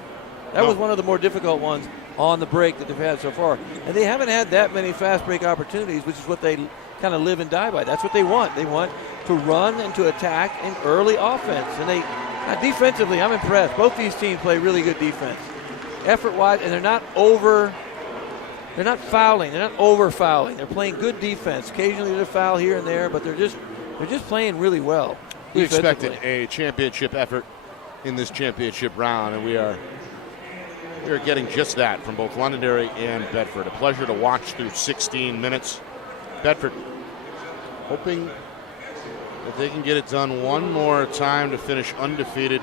That was one of the more difficult ones on the break that they've had so far. And they haven't had that many fast break opportunities, which is what they kind of live and die by. That's what they want. They want to run and to attack in early offense. And they, defensively, I'm impressed. Both these teams play really good defense. Effort-wise, and they're not fouling. They're not over-fouling. They're playing good defense. Occasionally there's a foul here and there, but they're just playing really well. We expected a championship effort in this championship round, and we are getting just that from both Londonderry and Bedford. A pleasure to watch through 16 minutes. Bedford hoping that they can get it done one more time to finish undefeated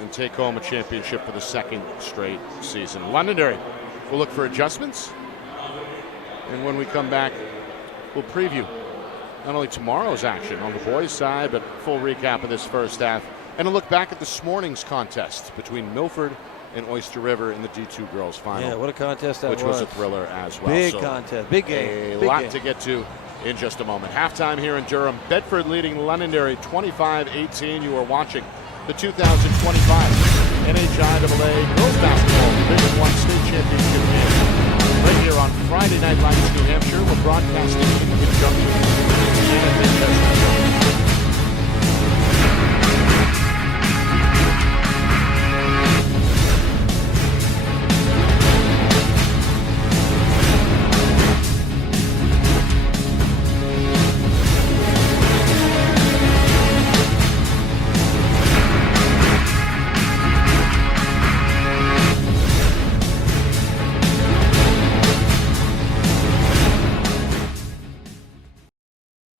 and take home a championship for the second straight season. Londonderry will look for adjustments, and when we come back, we'll preview not only tomorrow's action on the boys' side, but full recap of this first half, and a look back at this morning's contest between Milford and Oyster River in the D2 girls final. Yeah, what a contest that was. Which was a thriller as well. Big contest, big game. A lot to get to in just a moment. Halftime here in Durham. Bedford leading Londonderry 25-18. You are watching the 2025 NHIAA Girls Basketball Division I State Championship game. Right here on Friday Night Lights, New Hampshire. We're broadcasting in conjunction with CNN.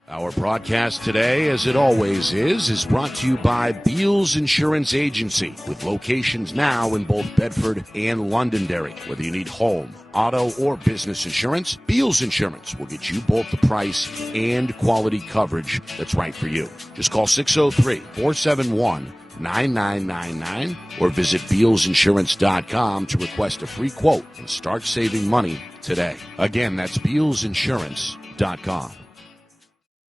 Our broadcast today, as it always is brought to you by Beals Insurance Agency, with locations now in both Bedford and Londonderry. Whether you need home, auto, or business insurance, Beals Insurance will get you both the price and quality coverage that's right for you. Just call 603-471-9999 or visit BealsInsurance.com to request a free quote and start saving money today. Again, that's BealsInsurance.com.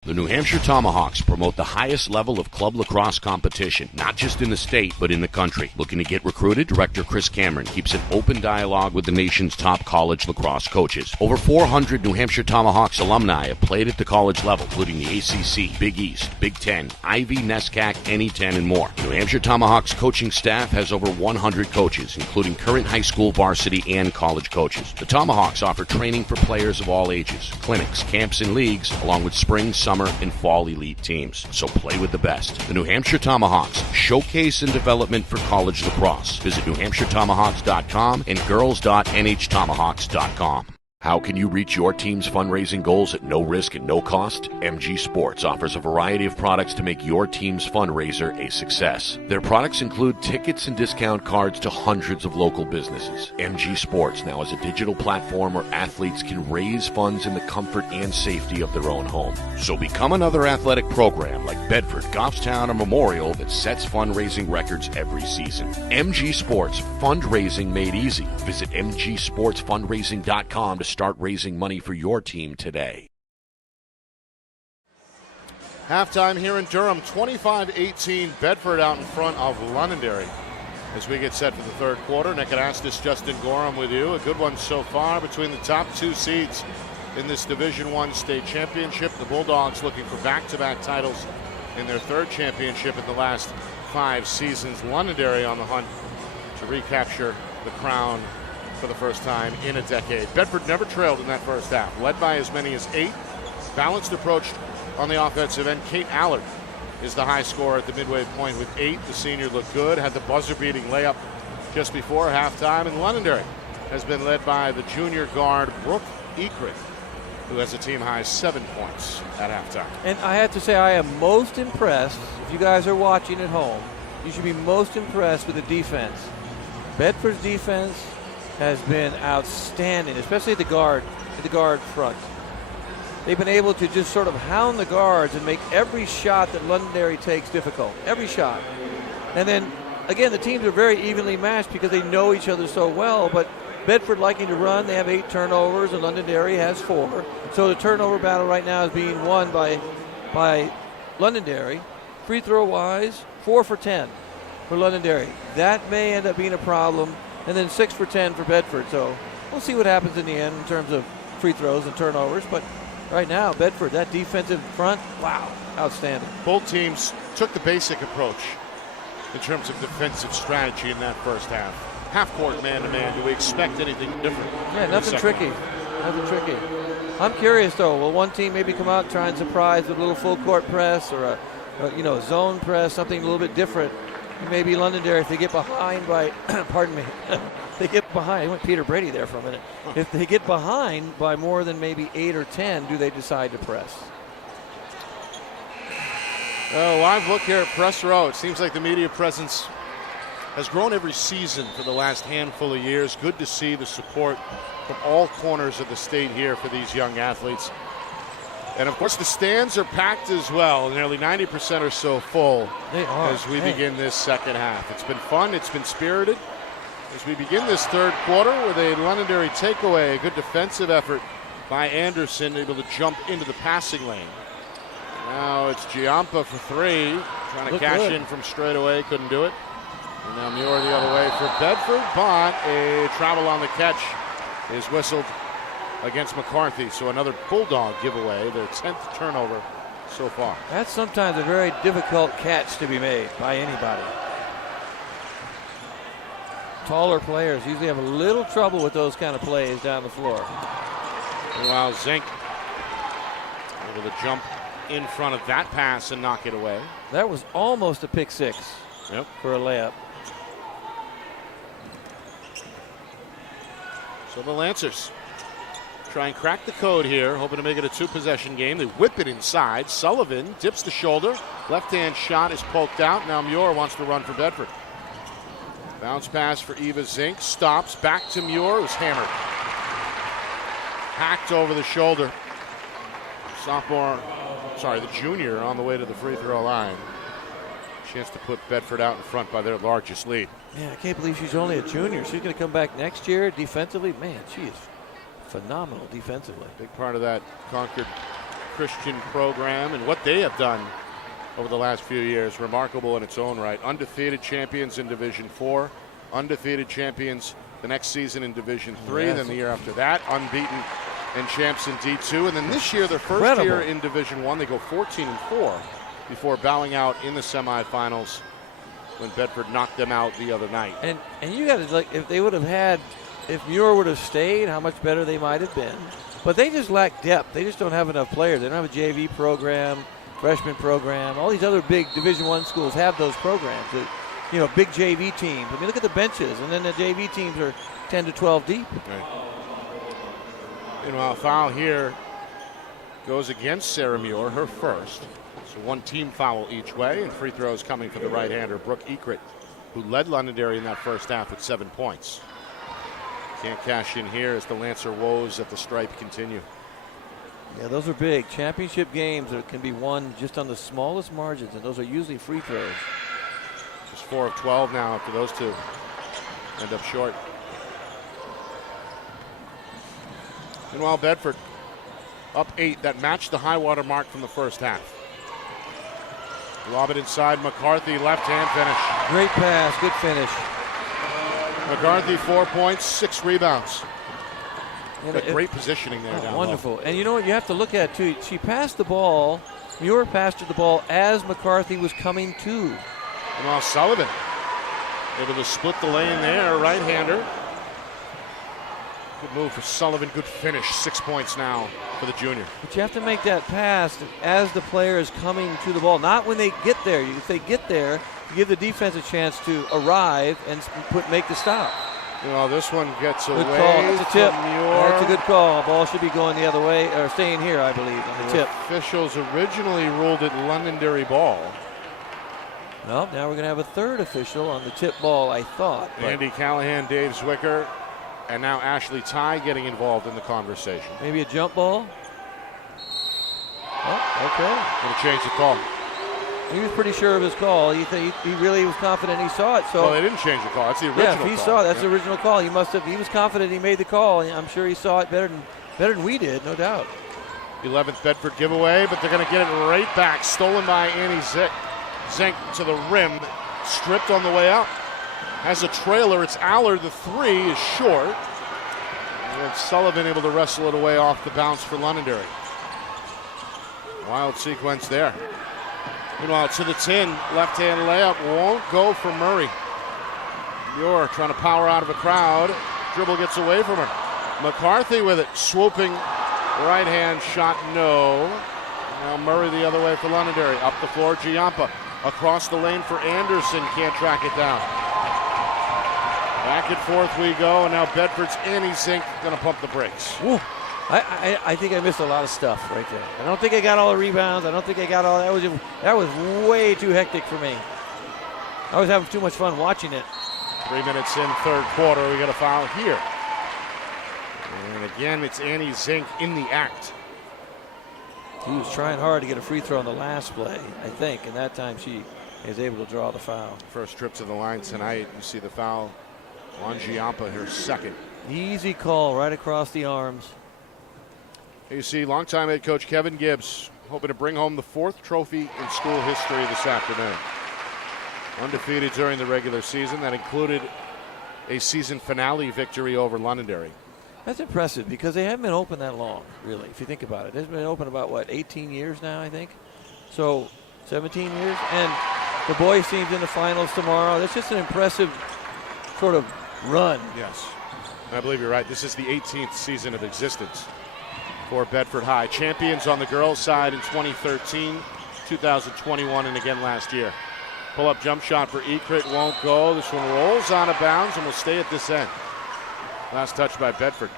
The New Hampshire Tomahawks promote the highest level of club lacrosse competition, not just in the state, but in the country. Looking to get recruited? Director Chris Cameron keeps an open dialogue with the nation's top college lacrosse coaches. Over 400 New Hampshire Tomahawks alumni have played at the college level, including the ACC, Big East, Big Ten, Ivy, NESCAC, NE10, and more. New Hampshire Tomahawks coaching staff has over 100 coaches, including current high school, varsity, and college coaches. The Tomahawks offer training for players of all ages, clinics, camps, and leagues, along with spring, summer, and fall elite teams. So play with the best. The New Hampshire Tomahawks, showcase and development for college lacrosse. Visit NewHampshireTomahawks.com and girls.nhtomahawks.com. How can you reach your team's fundraising goals at no risk and no cost? MG Sports offers a variety of products to make your team's fundraiser a success. Their products include tickets and discount cards to hundreds of local businesses. MG Sports now has a digital platform where athletes can raise funds in the comfort and safety of their own home. So become another athletic program like Bedford, Goffstown, or Memorial that sets fundraising records every season. MG Sports, fundraising made easy. Visit mgsportsfundraising.com to start raising money for your team today. Halftime here in Durham, 25-18, Bedford out in front of Londonderry. As we get set for the third quarter, Nick Anastas, Justin Gorham with you. A good one so far between the top two seeds in this Division I state championship. The Bulldogs looking for back-to-back titles in their third championship in the last 5 seasons. Londonderry on the hunt to recapture the crown for the first time in a decade. Bedford never trailed in that first half, led by as many as 8. Balanced approach on the offensive end. Kate Allard is the high scorer at the midway point with 8. The senior looked good, had the buzzer-beating layup just before halftime, and Londonderry has been led by the junior guard Brooke Ekring, who has a team-high 7 points at halftime. And I have to say, I am most impressed. If you guys are watching at home, you should be most impressed with the defense. Bedford's defense has been outstanding, especially at the guard front. They've been able to just sort of hound the guards and make every shot that Londonderry takes difficult. Every shot. And then, again, the teams are very evenly matched because they know each other so well, but Bedford liking to run, they have 8 turnovers, and Londonderry has 4. So the turnover battle right now is being won by Londonderry. Free throw-wise, 4 for 10 for Londonderry. That may end up being a problem. And then 6 for 10 for Bedford. So we'll see what happens in the end in terms of free throws and turnovers. But right now, Bedford, that defensive front, wow, outstanding. Both teams took the basic approach in terms of defensive strategy in that first half. Half-court man-to-man, do we expect anything different? Yeah, nothing tricky. Nothing tricky. I'm curious, though. Will one team maybe come out and try and surprise with a little full-court press or a zone press, something a little bit different? Maybe Londonderry, if they get behind by, pardon me, they get behind. I went Peter Brady there for a minute. If they get behind by more than maybe 8 or 10, do they decide to press? Live look here at press row. It seems like the media presence has grown every season for the last handful of years. Good to see the support from all corners of the state here for these young athletes. And, of course, the stands are packed as well. Nearly 90% or so full as we begin this second half. It's been fun. It's been spirited. As we begin this third quarter with a Londonderry takeaway, a good defensive effort by Anderson, able to jump into the passing lane. Now it's Giampa for 3, trying to cash in from straight away, couldn't do it. And now Muir the other way for Bedford, but a travel on the catch is whistled against McCarthy. So another Bulldog giveaway, their 10th turnover so far. That's sometimes a very difficult catch to be made by anybody. Taller players usually have a little trouble with those kind of plays down the floor. Meanwhile, Zink able to jump in front of that pass and knock it away. That was almost a pick 6 for a layup. So the Lancers try and crack the code here, hoping to make it a 2-possession game. They whip it inside. Sullivan dips the shoulder. Left-hand shot is poked out. Now Muir wants to run for Bedford. Bounce pass for Eva Zink. Stops. Back to Muir, who's hammered. Hacked over the shoulder. The junior on the way to the free throw line. Chance to put Bedford out in front by their largest lead. Man, I can't believe she's only a junior. She's going to come back next year defensively. Man, she is phenomenal defensively. Big part of that Concord Christian program, and what they have done over the last few years, remarkable in its own right. Undefeated champions in Division 4, undefeated champions the next season in Division 3, Yes. then the year after that, unbeaten and champs in D2, and then this year, their first Incredible. year in Division 1, they go 14-4 before bowing out in the semifinals when Bedford knocked them out the other night. And you got to, like, if they would have had, if Muir would have stayed, how much better they might have been. But they just lack depth. They just don't have enough players. They don't have a JV program, freshman program. All these other big Division I schools have those programs. Big JV teams. I mean, look at the benches, and then the JV teams are 10 to 12 deep. Right. Meanwhile, foul here goes against Sarah Muir, her first. So one team foul each way, and free throws coming for the right-hander, Brooke Ekrit, who led Londonderry in that first half with 7 points. Can't cash in here as the Lancer woes at the stripe continue. Yeah, those are big. Championship games that can be won just on the smallest margins, and those are usually free throws. Just 4 of 12 now after those two end up short. Meanwhile, Bedford up 8. That matched the high water mark from the first half. Lob it inside. McCarthy, left-hand finish. Great pass, good finish. McCarthy, 4 points, 6 rebounds. And Got great positioning there down wonderful. low. And you know what you have to look at, too? She passed the ball, Muir passed her the ball as McCarthy was coming to. Meanwhile, Sullivan able to split the lane there, right-hander. Good move for Sullivan, good finish. 6 points now for the junior. But you have to make that pass as the player is coming to the ball, not when they get there. If they get there, you give the defense a chance to arrive and make the stop. This one gets Good away call. That's a tip. from Muir. That's a good call. Ball should be going the other way, or staying here, I believe, on the tip. Officials originally ruled it Londonderry ball. Well, now we're going to have a third official on the tip ball, I thought. Andy Callahan, Dave Zwicker, and now Ashley Ty getting involved in the conversation. Maybe a jump ball? Oh, okay. Going to change the call. He was pretty sure of his call. He really was confident he saw it. So Well, they didn't change the call. That's the original call. Yeah, if he saw it, that's the original call. He was confident he made the call. I'm sure he saw it better than we did, no doubt. 11th Bedford giveaway, but they're going to get it right back. Stolen by Annie Zink to the rim. Stripped on the way out. Has a trailer. It's Allard. The 3 is short. And then Sullivan able to wrestle it away off the bounce for Londonderry. Wild sequence there. Meanwhile, to the 10, left-hand layup won't go for Murray. Muir trying to power out of a crowd. Dribble gets away from her. McCarthy with it, swooping right-hand shot, no. Now Murray the other way for Londonderry. Up the floor, Giampa. Across the lane for Anderson, can't track it down. Back and forth we go, and now Bedford's Annie Zink going to pump the brakes. Ooh. I think I missed a lot of stuff right there. I don't think I got all the rebounds. I don't think I got all that was way too hectic for me. I was having too much fun watching it. 3 minutes in, third quarter. We got a foul here. And again, it's Annie Zink in the act. He was trying hard to get a free throw on the last play, I think, and that time she is able to draw the foul. First trip to the line tonight. You see the foul on Giampa, her second. Easy call right across the arms. You see longtime head coach Kevin Gibbs hoping to bring home the 4th trophy in school history this afternoon. Undefeated during the regular season. That included a season finale victory over Londonderry. That's impressive because they haven't been open that long, really, if you think about it. They've been open about, 18 years now, I think? So, 17 years? And the boys team's in the finals tomorrow. That's just an impressive sort of run. Yes, I believe you're right. This is the 18th season of existence for Bedford High. Champions on the girls' side in 2013, 2021, and again last year. Pull-up jump shot for Ekrit won't go. This one rolls out of bounds and will stay at this end. Last touch by Bedford.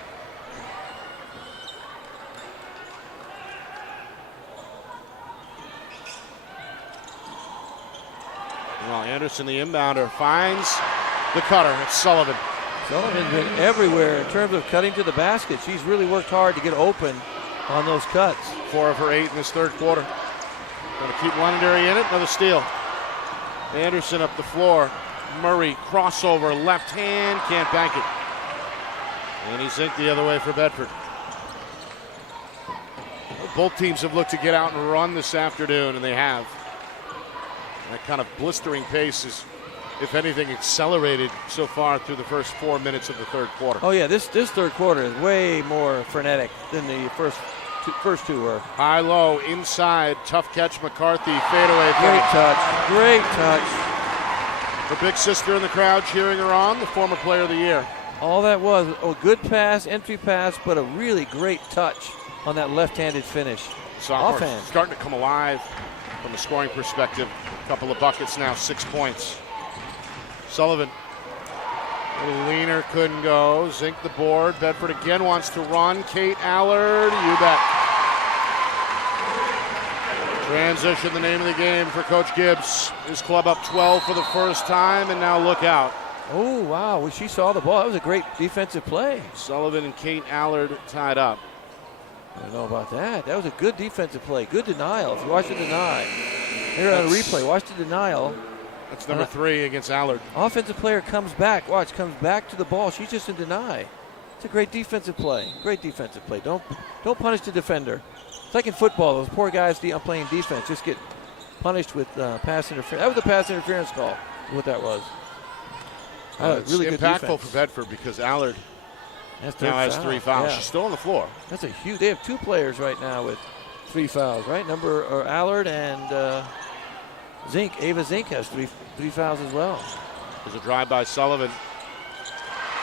Well, Anderson, the inbounder, finds the cutter. It's Sullivan. Sullivan's been everywhere in terms of cutting to the basket. She's really worked hard to get open on those cuts. 4 of her 8 in this third quarter. Going to keep Londonderry in it. Another steal. Anderson up the floor. Murray crossover, left hand, can't bank it. And he's Zink the other way for Bedford. Both teams have looked to get out and run this afternoon, and they have. That kind of blistering pace is, if anything, accelerated so far through the first 4 minutes of the third quarter. Oh, yeah, this third quarter is way more frenetic than the first two were. High-low, inside, tough catch, McCarthy, fadeaway. Great touch. Her big sister in the crowd cheering her on, the former player of the year. All that was a good pass, entry pass, but a really great touch on that left-handed finish. Sophomore starting to come alive from a scoring perspective. A couple of buckets now, 6 points. Sullivan, a little leaner, couldn't go. Zink the board. Bedford again wants to run. Kate Allard, you bet. Transition, the name of the game for Coach Gibbs. His club up 12 for the first time, and now look out. Oh, wow. Well, she saw the ball. That was a great defensive play. Sullivan and Kate Allard tied up. I don't know about that. That was a good defensive play. Good denial. If you watch the deny. Here on a replay, watch the denial. That's number 3 against Allard. Offensive player comes back. Watch, comes back to the ball. She's just in deny. It's a great defensive play. Great defensive play. Don't punish the defender. It's like in football. Those poor guys playing defense just get punished with pass interference. That was a pass interference call. What that was. It's really good impactful defense for Bedford because Allard now has 3 fouls. Yeah. She's still on the floor. That's a huge. They have 2 players right now with 3 fouls, right? Allard and Zink. Ava Zink has three fouls as well. There's a drive by Sullivan.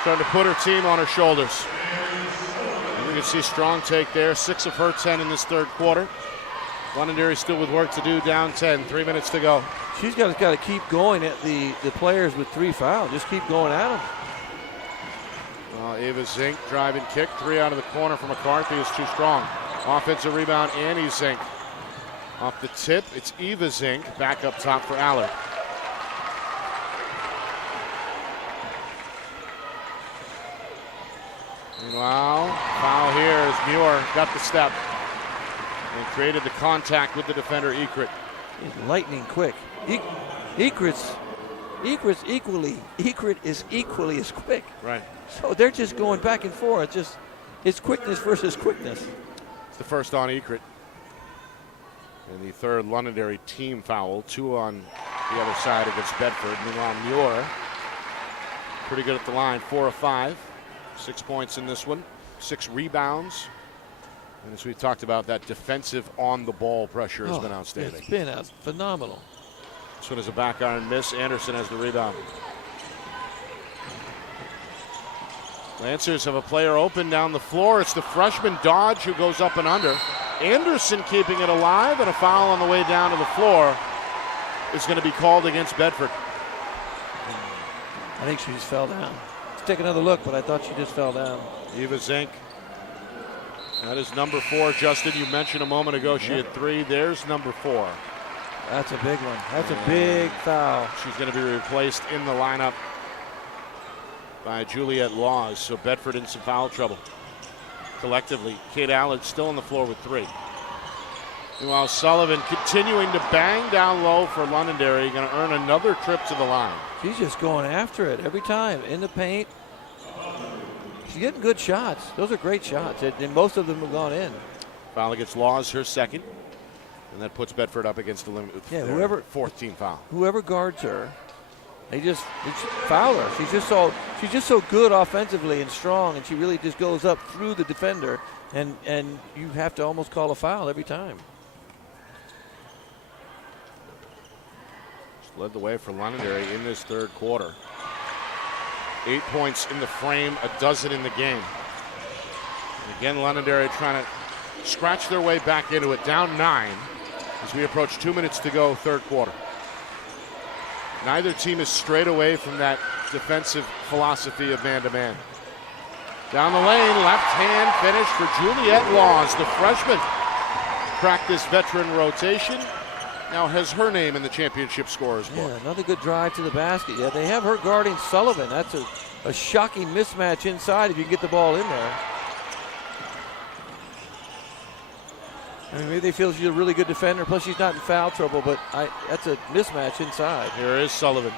Trying to put her team on her shoulders. And you can see strong take there. 6 of her 10 in this third quarter. Londonderry still with work to do, down 10. 3 minutes to go. She's got to keep going at the players with 3 fouls. Just keep going at them. Ava Zink, drive and kick. 3 out of the corner for McCarthy is too strong. Offensive rebound, Annie Zink. Off the tip, it's Eva Zink back up top for Allard. Meanwhile, foul here as Muir got the step and created the contact with the defender, Ekrit. He's lightning quick. Ekrit is equally as quick. Right. So they're just going back and forth. Just it's quickness versus quickness. It's the first on Ekrit. And the third Londonderry team foul. 2 on the other side against Bedford. Meanwhile, Muir pretty good at the line. 4 of 5. 6 points in this one. 6 rebounds. And as we talked about, that defensive on-the-ball pressure has been outstanding. It's been phenomenal. This one is a back iron miss. Anderson has the rebound. Lancers have a player open down the floor. It's the freshman Dodge who goes up and under. Anderson keeping it alive, and a foul on the way down to the floor is going to be called against Bedford. I think she just fell down. Let's take another look, but I thought she just fell down. Eva Zink. That is number 4. Justin, you mentioned a moment ago she had 3. There's number 4. That's a big one. That's a big foul. She's going to be replaced in the lineup by Juliet Laws. So Bedford in some foul trouble. Collectively, Kate Allard still on the floor with 3. Meanwhile, Sullivan continuing to bang down low for Londonderry. Going to earn another trip to the line. She's just going after it every time in the paint. She's getting good shots. Those are great shots, and most of them have gone in. Foul against Laws, her second. And that puts Bedford up against the limit with their 4th team foul. Whoever guards her, they just foul her. She's just so good offensively and strong, and she really just goes up through the defender, and you have to almost call a foul every time. Just led the way for Londonderry in this third quarter. 8 points in the frame, a dozen in the game. And again, Londonderry trying to scratch their way back into it, down 9 as we approach 2 minutes to go, third quarter. Neither team is strayed away from that defensive philosophy of man-to-man. Down the lane, left hand finish for Juliet Laws, the freshman. Practice veteran rotation. Now has her name in the championship scorers book. Yeah, another good drive to the basket. Yeah, they have her guarding Sullivan. That's a shocking mismatch inside if you can get the ball in there. I mean, maybe they feel she's a really good defender. Plus, she's not in foul trouble, but that's a mismatch inside. Here is Sullivan.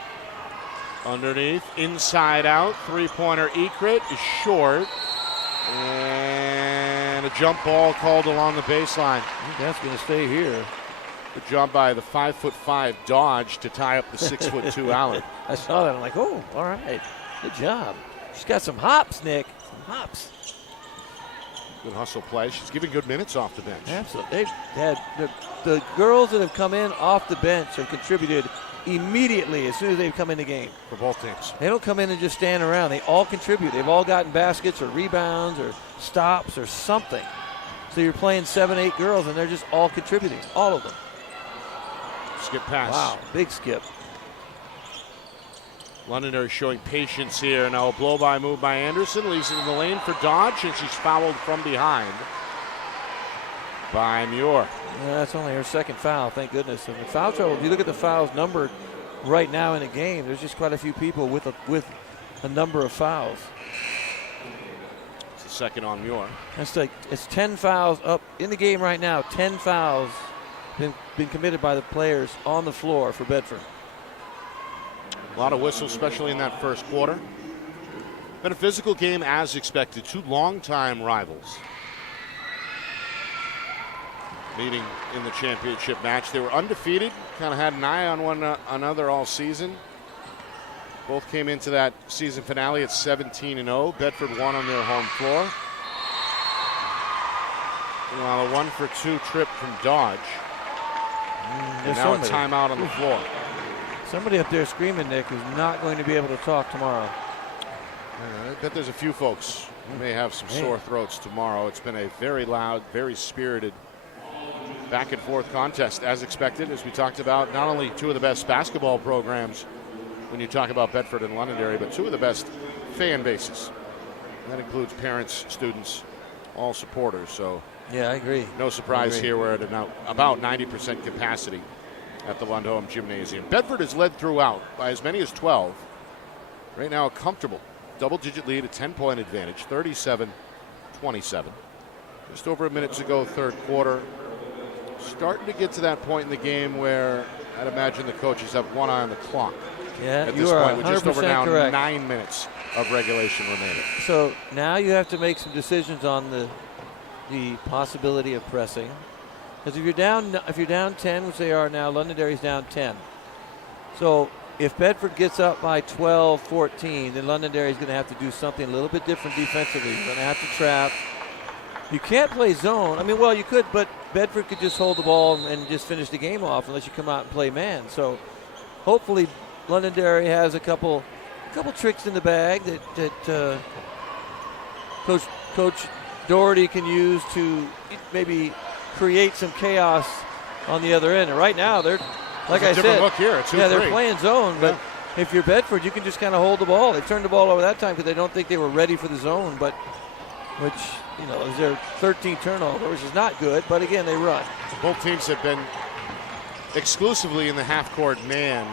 Underneath, inside out, 3-pointer Ekrit is short. And And a jump ball called along the baseline. I think that's going to stay here. Good job by the 5'5" Dodge to tie up the 6'2" Allen. I saw that. I'm like, oh, all right. Good job. She's got some hops, Nick. Some hops. Good hustle play. She's giving good minutes off the bench. Absolutely. They've had the girls that have come in off the bench have contributed immediately as soon as they've come in the game. For both teams. They don't come in and just stand around. They all contribute. They've all gotten baskets or rebounds or stops or something. So you're playing 7, 8 girls, and they're just all contributing, all of them. Skip pass. Wow, big skip. Londonderry showing patience here. Now a blow-by move by Anderson. Leaves it in the lane for Dodge, and she's fouled from behind by Muir. Yeah, that's only her second foul, thank goodness. And the foul trouble, if you look at the fouls numbered right now in the game, there's just quite a few people with a number of fouls. It's the second on Muir. It's 10 fouls up in the game right now. 10 fouls been committed by the players on the floor for Bedford. A lot of whistles, especially in that first quarter. Been a physical game as expected. Two longtime rivals meeting in the championship match. They were undefeated, kind of had an eye on one another all season. Both came into that season finale at 17-0. Bedford won on their home floor. While a 1-for-2 trip from Dodge. And now a timeout on the floor. Somebody up there screaming, Nick, who's not going to be able to talk tomorrow. I bet there's a few folks who may have some sore throats tomorrow. It's been a very loud, very spirited back and forth contest, as expected, as we talked about. Not only two of the best basketball programs when you talk about Bedford and Londonderry, but two of the best fan bases. And that includes parents, students, all supporters. So yeah, I agree. No surprise here. We're at about 90% capacity at the Lundholm Gymnasium. Bedford has led throughout by as many as 12. Right now a comfortable double-digit lead, a 10-point advantage, 37-27. Just over a minute to go, third quarter. Starting to get to that point in the game where I'd imagine the coaches have one eye on the clock. Yeah, at this point, with just over now correct. 9 minutes of regulation remaining. So now you have to make some decisions on the possibility of pressing. Because if you're down 10, which they are now, Londonderry's down 10. So if Bedford gets up by 12, 14, then Londonderry's going to have to do something a little bit different defensively. You're going to have to trap. You can't play zone. I mean, well, you could, but Bedford could just hold the ball and just finish the game off unless you come out and play man. So hopefully Londonderry has a couple tricks in the bag that Coach Doherty can use to maybe create some chaos on the other end. And right now, they're, like I said, look here, they're playing zone, but if you're Bedford, you can just kind of hold the ball. They turned the ball over that time because they don't think they were ready for the zone, but which, you know, is their 13th turnover, which is not good, but again, they run. Both teams have been exclusively in the half-court man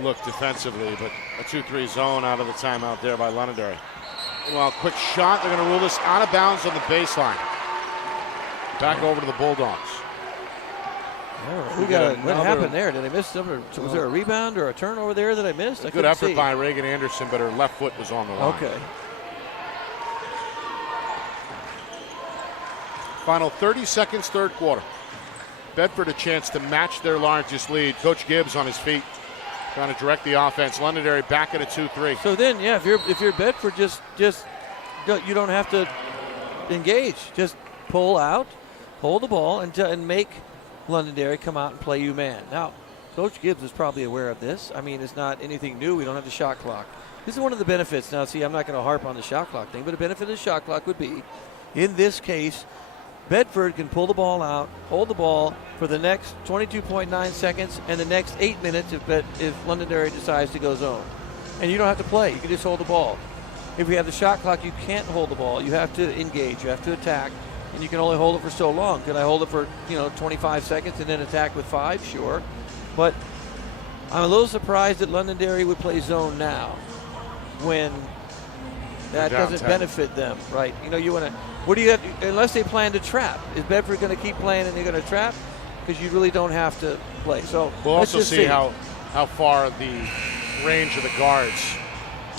look defensively, but a 2-3 zone out of the timeout there by Londonderry. Well, quick shot. They're going to rule this out of bounds on the baseline. Back over to the Bulldogs. What happened there? Did I miss something? Was there a rebound or a turnover there that I missed? Good effort by Reagan Anderson, but her left foot was on the line. Okay. Final 30 seconds, third quarter. Bedford a chance to match their largest lead. Coach Gibbs on his feet, trying to direct the offense. Londonderry back at a 2-3. So then, yeah, if you're Bedford, just you don't have to engage. Just pull out, hold the ball, and make Londonderry come out and play you man. Now, Coach Gibbs is probably aware of this. I mean, it's not anything new. We don't have the shot clock. This is one of the benefits. Now, see, I'm not going to harp on the shot clock thing, but a benefit of the shot clock would be, in this case, Bedford can pull the ball out, hold the ball for the next 22.9 seconds and the next 8 minutes if Londonderry decides to go zone. And you don't have to play. You can just hold the ball. If we have the shot clock, you can't hold the ball. You have to engage. You have to attack. And you can only hold it for so long. Can I hold it for 25 seconds and then attack with 5? Sure. But I'm a little surprised that Londonderry would play zone now when that doesn't benefit them, right? You want to. What do you have? Unless they plan to trap, is Bedford going to keep playing and they're going to trap? Because you really don't have to play. So we'll also see how far the range of the guards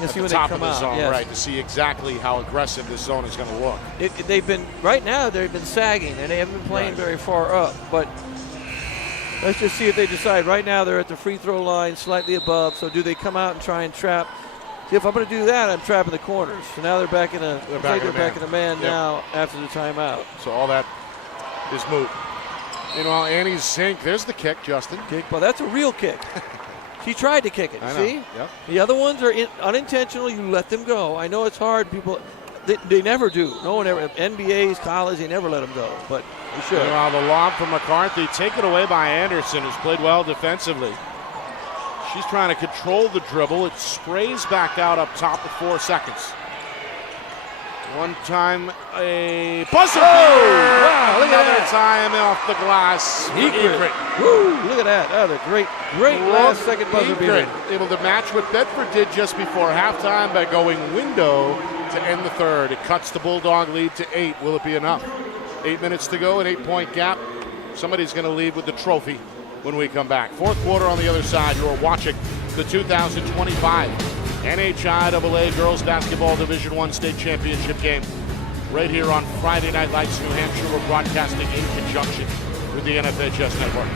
at the top of the zone, right, to see exactly how aggressive this zone is going to look. They've been sagging, and they haven't been playing very far up. But let's just see if they decide. Right now they're at the free throw line, slightly above. So do they come out and try and trap? See, if I'm going to do that, I'm trapping the corners. So now they're back in a man now after the timeout. So all that is moot. Meanwhile, Annie Zink, there's the kick, Justin. Well, that's a real kick. She tried to kick it, see? Yep. The other ones are unintentional. You let them go. I know it's hard. People, they never do. No one ever. NBA's, college, they never let them go. But you should. Meanwhile, the lob from McCarthy, taken away by Anderson, who's played well defensively. She's trying to control the dribble. It sprays back out up top with 4 seconds. One time, a buzzer beater. Wow, look Another at that. time off the glass. Egret. Woo, look at that. That was a great last second buzzer beater. Able to match what Bedford did just before halftime by going window to end the third. It cuts the Bulldog lead to 8. Will it be enough? 8 minutes to go, an 8-point gap. Somebody's going to leave with the trophy when we come back. Fourth quarter on the other side. You're watching the 2025 NHIAA Girls Basketball Division I State Championship game right here on Friday Night Lights, New Hampshire. We're broadcasting in conjunction with the NFHS Network.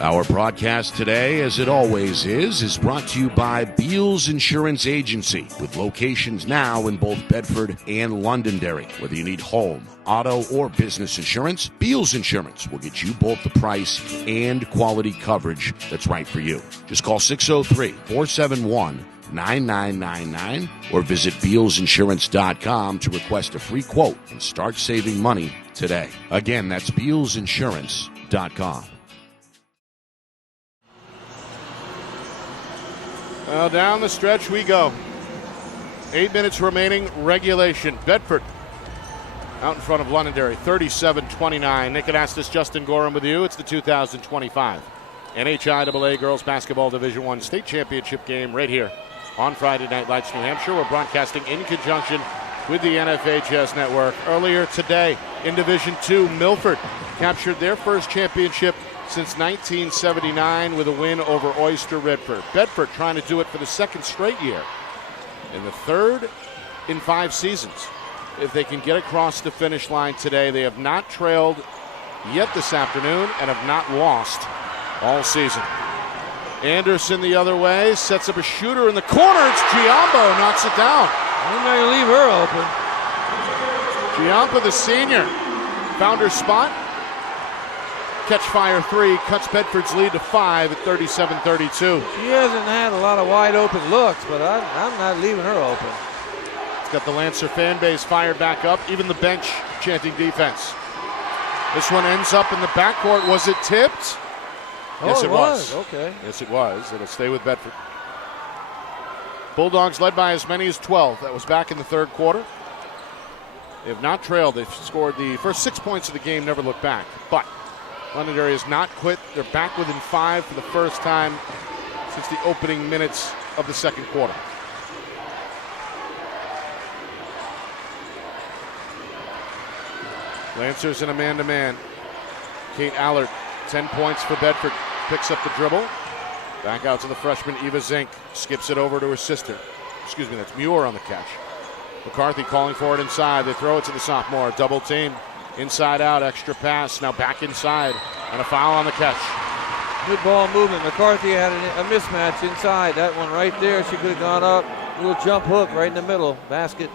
Our broadcast today, as it always is brought to you by Beals Insurance Agency, with locations now in both Bedford and Londonderry. Whether you need home, auto, or business insurance, Beals Insurance will get you both the price and quality coverage that's right for you. Just call 603-471-9999 or visit BealsInsurance.com to request a free quote and start saving money today. Again, that's BealsInsurance.com. Well, down the stretch we go. 8 minutes remaining, regulation. Bedford out in front of Londonderry, 37-29. Nick Anastas, Justin Gorham with you. It's the 2025 NHIAA Girls Basketball Division I State Championship game right here on Friday Night Lights, New Hampshire. We're broadcasting in conjunction with the NFHS Network. Earlier today in Division II, Milford captured their first championship since 1979 with a win over Oyster Redford. Bedford trying to do it for the second straight year, and the third in 5 seasons. If they can get across the finish line today, they have not trailed yet this afternoon and have not lost all season. Anderson the other way, sets up a shooter in the corner. It's Giambo, knocks it down. I'm going to leave her open. Giambo, the senior, found her spot. Catch fire 3 cuts Bedford's lead to 5 at 37-32. She hasn't had a lot of wide open looks, but I'm not leaving her open. It's got the Lancer fan base fired back up, even the bench chanting defense. This one ends up in the backcourt. Was it tipped? Yes, it was. Okay. Yes, it was. It'll stay with Bedford. Bulldogs led by as many as 12. That was back in the third quarter. They have not trailed. They've scored the first 6 points of the game, never looked back. But Londonderry has not quit. They're back within 5 for the first time since the opening minutes of the second quarter. Lancers in a man-to-man. Kate Allard, 10 points for Bedford. Picks up the dribble. Back out to the freshman Eva Zink. Skips it over to her sister. Excuse me, that's Muir on the catch. McCarthy calling for it inside. They throw it to the sophomore. Double team. Inside out, extra pass, now back inside, and a foul on the catch. Good ball movement. McCarthy had a mismatch inside. That one right there, she could have gone up. A little jump hook right in the middle. Basket.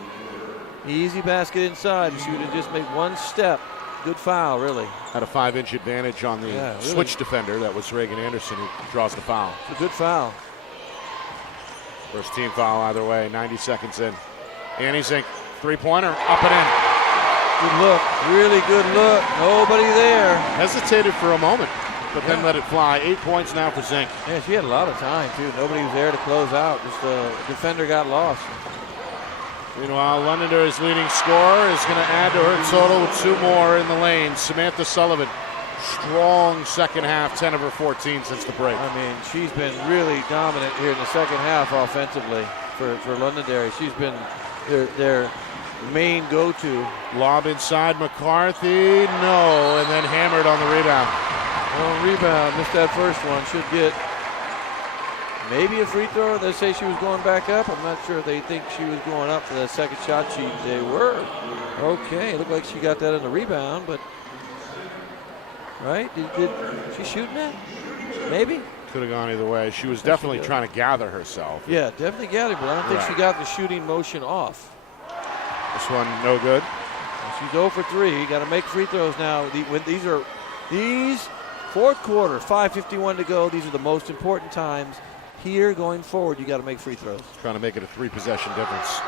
Easy basket inside. She would have just made one step. Good foul, really. Had a 5-inch advantage on the switch defender. That was Reagan Anderson who draws the foul. It's a good foul. First team foul either way, 90 seconds in. Annie Zink, three-pointer, up and in. Good look, really good look. Nobody there. Hesitated for a moment, but then let it fly. 8 points now for Zink. Yeah, she had a lot of time, too. Nobody was there to close out. Just the defender got lost. Meanwhile, Londonderry's leading scorer is going to add to her total with 2 more in the lane. Samantha Sullivan strong second half, 10 of her 14 since the break. I mean, she's been really dominant here in the second half offensively for Londonderry. She's been their main go-to. Lob inside McCarthy, no, and then hammered on the rebound. Rebound, missed that first one. Should get maybe a free throw. They say she was going back up. I'm not sure if they think she was going up for the second shot. They were. Okay, it looked like she got that in the rebound, but right? Did she shooting that? Maybe. Could have gone either way. She was definitely trying to gather herself. Yeah, definitely gathered, but I don't think she got the shooting motion off. This one no good. She's 0 for 3. Got to make free throws now. These fourth quarter, 5:51 to go. These are the most important times. Here going forward, you got to make free throws. Trying to make it a 3-possession difference.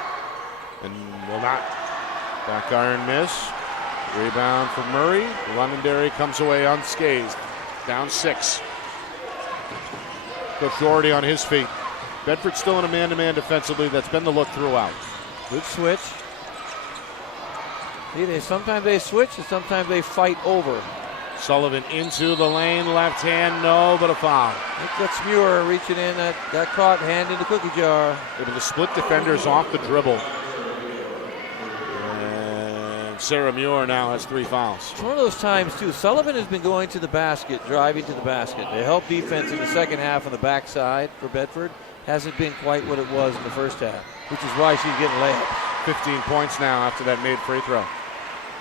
And will not. Back iron miss. Rebound for Murray. Londonderry comes away unscathed. Down 6. Coach Doherty on his feet. Bedford still in a man-to-man defensively. That's been the look throughout. Good switch. See, sometimes they switch and sometimes they fight over. Sullivan into the lane, left hand, no, but a foul. I think that's Muir reaching in, that got caught, hand in the cookie jar. Able to split defenders off the dribble. And Sarah Muir now has 3 fouls. It's one of those times, too. Sullivan has been going to the basket, driving to the basket. They help defense in the second half on the backside for Bedford. Hasn't been quite what it was in the first half, which is why she's getting layups. 15 points now after that made free throw.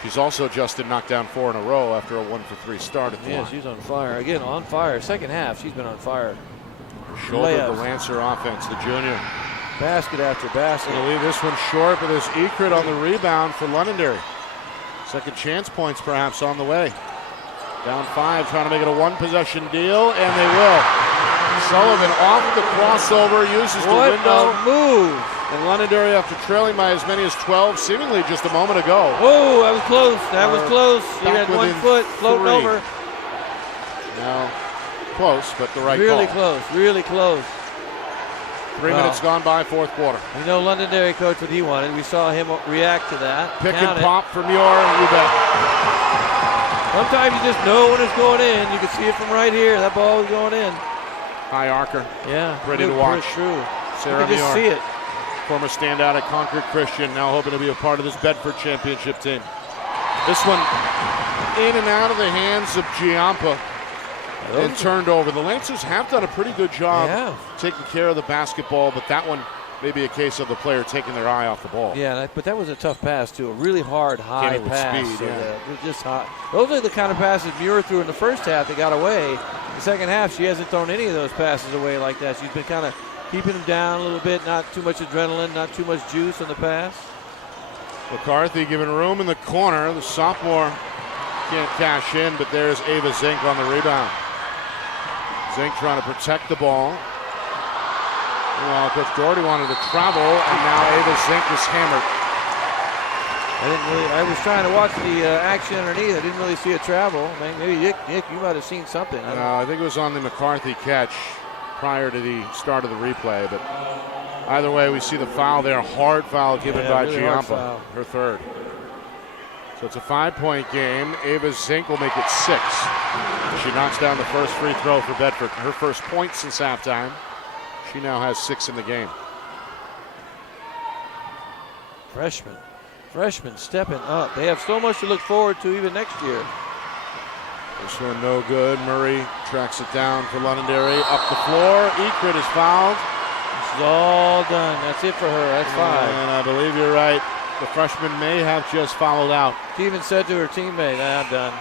She's also just knocked down 4 in a row after a 1 for 3 start at the line. She's on fire. Again, on fire. Second half, she's been on fire. Shouldered the Lancer offense, the junior. Basket after basket. Going to leave this one short, but there's Ekrit on the rebound for Londonderry. Second chance points perhaps on the way. Down 5, trying to make it a 1-possession deal, and they will. Sullivan off the crossover, uses the window. What a move. And Londonderry, after trailing by as many as 12, seemingly just a moment ago. Oh, that was close. That was close. You had 1 foot floating 3. over. Now, close, but the right really call. Really close. 3 minutes gone by, fourth quarter. You know Londonderry, coach, what he wanted. We saw him react to that. Pick and pop from Muir, you bet. Sometimes you just know when it's going in. You can see it from right here. That ball was going in. High archer. Yeah. Ready to watch. True. Sarah You can just see it. Former standout at Concord Christian, now hoping to be a part of this Bedford championship team. This one in and out of the hands of Giampa and turned over. The Lancers have done a pretty good job taking care of the basketball, but that one may be a case of the player taking their eye off the ball. Yeah, but that was a tough pass, too. A really hard, high pass. Speed, just hot. Those are the kind of passes Muir threw in the first half that got away. The second half, she hasn't thrown any of those passes away like that. She's been kind of keeping them down a little bit, not too much adrenaline, not too much juice on the pass. McCarthy giving room in the corner. The sophomore can't cash in, but there's Ava Zink on the rebound. Zink trying to protect the ball. Well, Coach Doherty wanted to travel, and now Ava Zink is hammered. I was trying to watch the action underneath. I didn't really see a travel. Maybe Nick, you might have seen something. I think it was on the McCarthy catch prior to the start of the replay, but either way, we see the foul there. Hard foul given by really Giampa, her third. So it's a 5-point game. Ava Zink will make it 6. She knocks down the first free throw for Bedford. Her first point since halftime. She now has 6 in the game. Freshman stepping up. They have so much to look forward to even next year. This one no good. Murray tracks it down for Londonderry. Up the floor. Ekrit is fouled. This is all done. That's it for her. That's 5. And I believe you're right. The freshman may have just fouled out. She even said to her teammate, I'm done.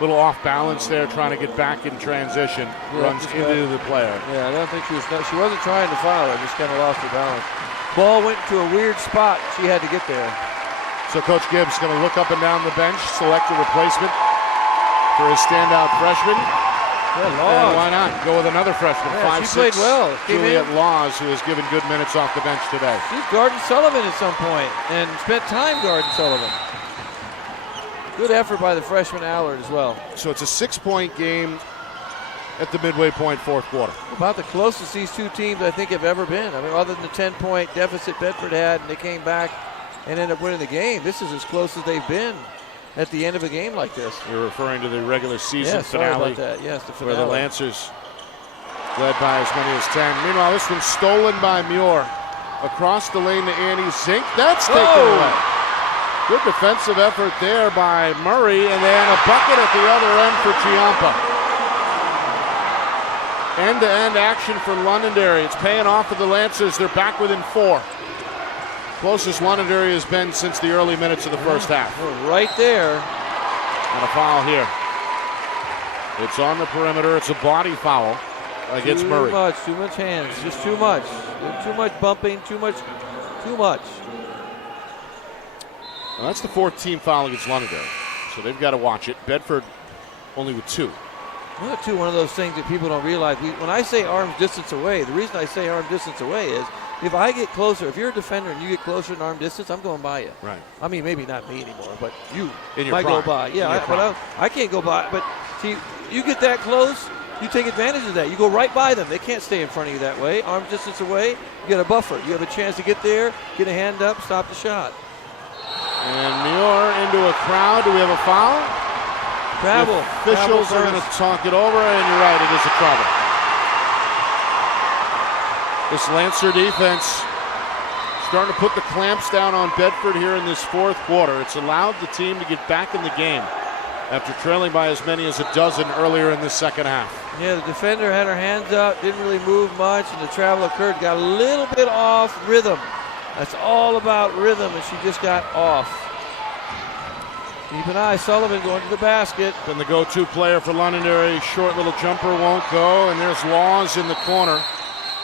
Little off balance there, trying to get back in transition. Runs into the player. Yeah, I don't think she wasn't trying to foul her, just kind of lost her balance. Ball went to a weird spot. She had to get there. So Coach Gibbs going to look up and down the bench, select a replacement for his standout freshman. Yeah, and why not? Go with another freshman. Yeah, 5'6". she played well. Juliet Laws, who has given good minutes off the bench today. She's guarding Sullivan at some point and spent time guarding Sullivan. Good effort by the freshman Allard as well. So it's a 6-point game at the midway point, fourth quarter. About the closest these two teams I think have ever been. I mean, other than the 10-point deficit Bedford had and they came back and ended up winning the game, this is as close as they've been at the end of a game like this. You're referring to the regular season finale. Sorry about that. Yes, the finale. Where the Lancers led by as many as 10. Meanwhile, this one's stolen by Muir. Across the lane to Andy Zink. That's taken away. Good defensive effort there by Murray, and then a bucket at the other end for Giampa. End-to-end action for Londonderry. It's paying off for the Lancers. They're back within 4. Closest Londonderry has been since the early minutes of the first half. We're right there. And a foul here. It's on the perimeter. It's a body foul against Murray. Too much hands. Just too much. Too much bumping. Too much. Well, that's the 14th foul against Londonderry. So they've got to watch it. Bedford only with 2. One of those things that people don't realize. When I say arm's distance away, the reason I say arm distance away is if I get closer, if you're a defender and you get closer than arm distance, I'm going by you. Right. I mean, maybe not me anymore, but you might go by. Yeah, but I can't go by. But see, you get that close, you take advantage of that. You go right by them. They can't stay in front of you that way. Arm distance away, you get a buffer. You have a chance to get there, get a hand up, stop the shot. And Muir into a crowd. Do we have a foul? Travel. The officials are going to talk it over, and you're right, it is a travel. This Lancer defense starting to put the clamps down on Bedford here in this fourth quarter. It's allowed the team to get back in the game after trailing by as many as a dozen earlier in the second half. Yeah, the defender had her hands up, didn't really move much, and the travel occurred. Got a little bit off rhythm. That's all about rhythm, and she just got off. Keep an eye, Sullivan going to the basket. Then the go-to player for Londonderry, short little jumper won't go, and there's Laws in the corner.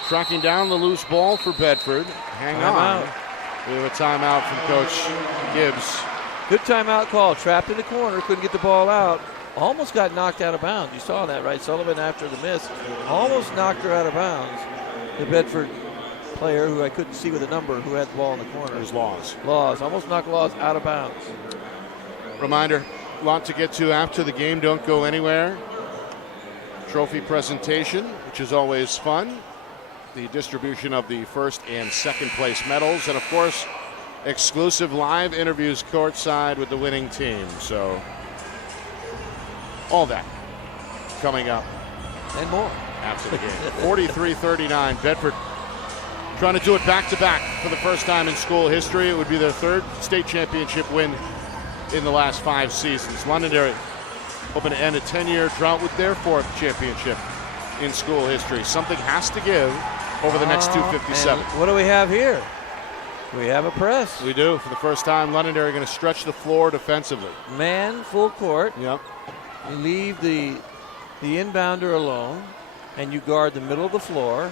Tracking down the loose ball for Bedford. Hang on. We have a timeout from Coach Gibbs. Good timeout call. Trapped in the corner, couldn't get the ball out. Almost got knocked out of bounds. You saw that, right? Sullivan, after the miss, almost knocked her out of bounds. The Bedford player, who I couldn't see with a number, who had the ball in the corner. It was Laws. Laws. Almost knocked Laws out of bounds. Reminder, a lot to get to after the game. Don't go anywhere. Trophy presentation, which is always fun. The distribution of the first and second place medals. And, of course, exclusive live interviews courtside with the winning team. So, all that coming up. And more. After the game. 43-39. Bedford trying to do it back-to-back for the first time in school history. It would be their third state championship win in the last 5 seasons. Londonderry hoping to end a 10-year drought with their 4th championship in school history. Something has to give over the next 257. What do we have here? We have a press. We do. For the first time, Londonderry going to stretch the floor defensively. Man, full court. Yep. You leave the inbounder alone, and you guard the middle of the floor.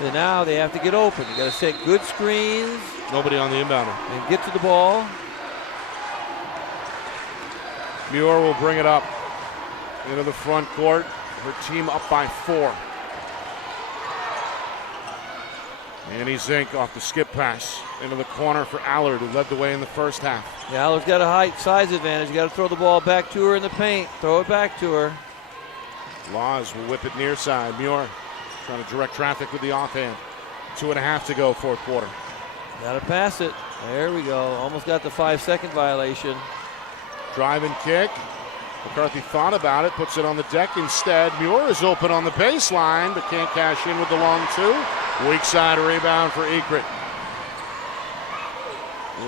And now they have to get open. You got to set good screens. Nobody on the inbounder. And get to the ball. Muir will bring it up into the front court. Her team up by 4. Annie Zink off the skip pass into the corner for Allard, who led the way in the first half. Yeah, Allard's got a height size advantage. You got to throw the ball back to her in the paint. Throw it back to her. Laws will whip it near side. Muir trying to direct traffic with the offhand. 2.5 to go, fourth quarter. Got to pass it. There we go. Almost got the 5-second violation. Drive and kick. McCarthy thought about it, puts it on the deck instead. Muir is open on the baseline, but can't cash in with the long 2. Weak side rebound for Ekrit.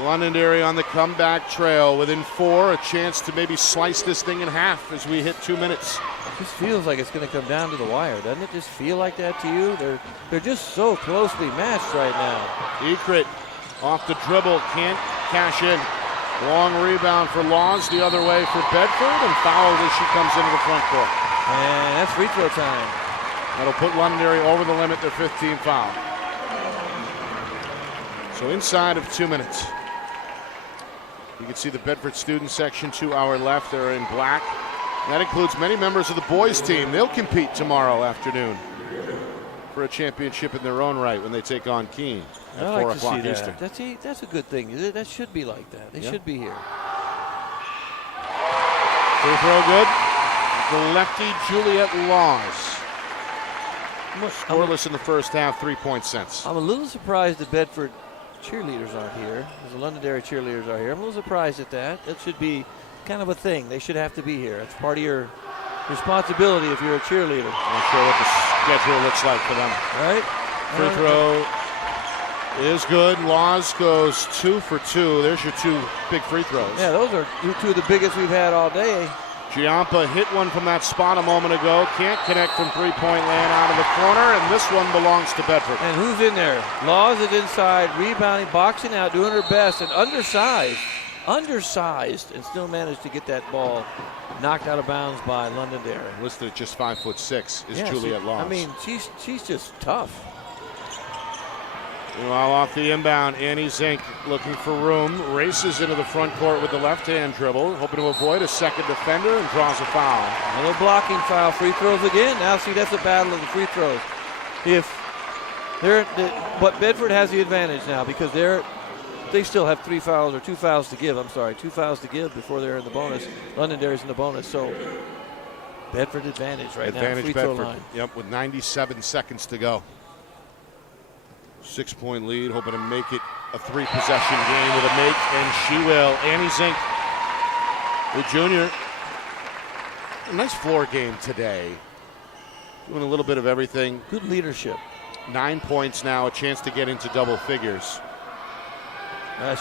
Londonderry on the comeback trail within 4. A chance to maybe slice this thing in half as we hit 2 minutes. It just feels like it's going to come down to the wire. Doesn't it just feel like that to you? They're just so closely matched right now. Ekrit off the dribble, can't cash in. Long rebound for Laws the other way for Bedford, and fouled as she comes into the front court. And that's free throw time. That'll put Londonderry over the limit, their 15th foul. So inside of 2 minutes. You can see the Bedford student section, 2 hour left. They're in black. That includes many members of the boys team. They'll compete tomorrow afternoon for a championship in their own right when they take on Keene at 4 o'clock Eastern. That's a good thing. That should be like that. They should be here. Free throw good. The lefty Juliet Laws. Scoreless in the first half, 3-point sense. I'm a little surprised that Bedford cheerleaders aren't here. The Londonderry cheerleaders are here. I'm a little surprised at that. That should be kind of a thing. They should have to be here. It's part of your responsibility if you're a cheerleader. I'm not sure what the schedule looks like for them. Right? Free throw is good. Laws goes 2 for 2. There's your 2 big free throws. Yeah, those are 2 of the biggest we've had all day. Giampa hit one from that spot a moment ago. Can't connect from three-point land out of the corner, and this one belongs to Bedford. And who's in there? Laws is inside, rebounding, boxing out, doing her best, and undersized, and still managed to get that ball knocked out of bounds by Londonderry. Listed at just 5'6" is Juliet Laws. I mean, she's just tough. Meanwhile, off the inbound, Annie Zink looking for room, races into the front court with the left-hand dribble, hoping to avoid a second defender, and draws a foul. Another blocking foul, free throws again. Now, see, that's a battle of the free throws. But Bedford has the advantage now because they still have 3 fouls or 2 fouls to give. 2 fouls to give before they're in the bonus. Londonderry's in the bonus, so Bedford advantage right now. Free throw line. Yep, with 97 seconds to go. 6-point lead, hoping to make it a 3-possession game with a make, and she will. Annie Zink, the junior. A nice floor game today. Doing a little bit of everything. Good leadership. 9 points now, a chance to get into double figures.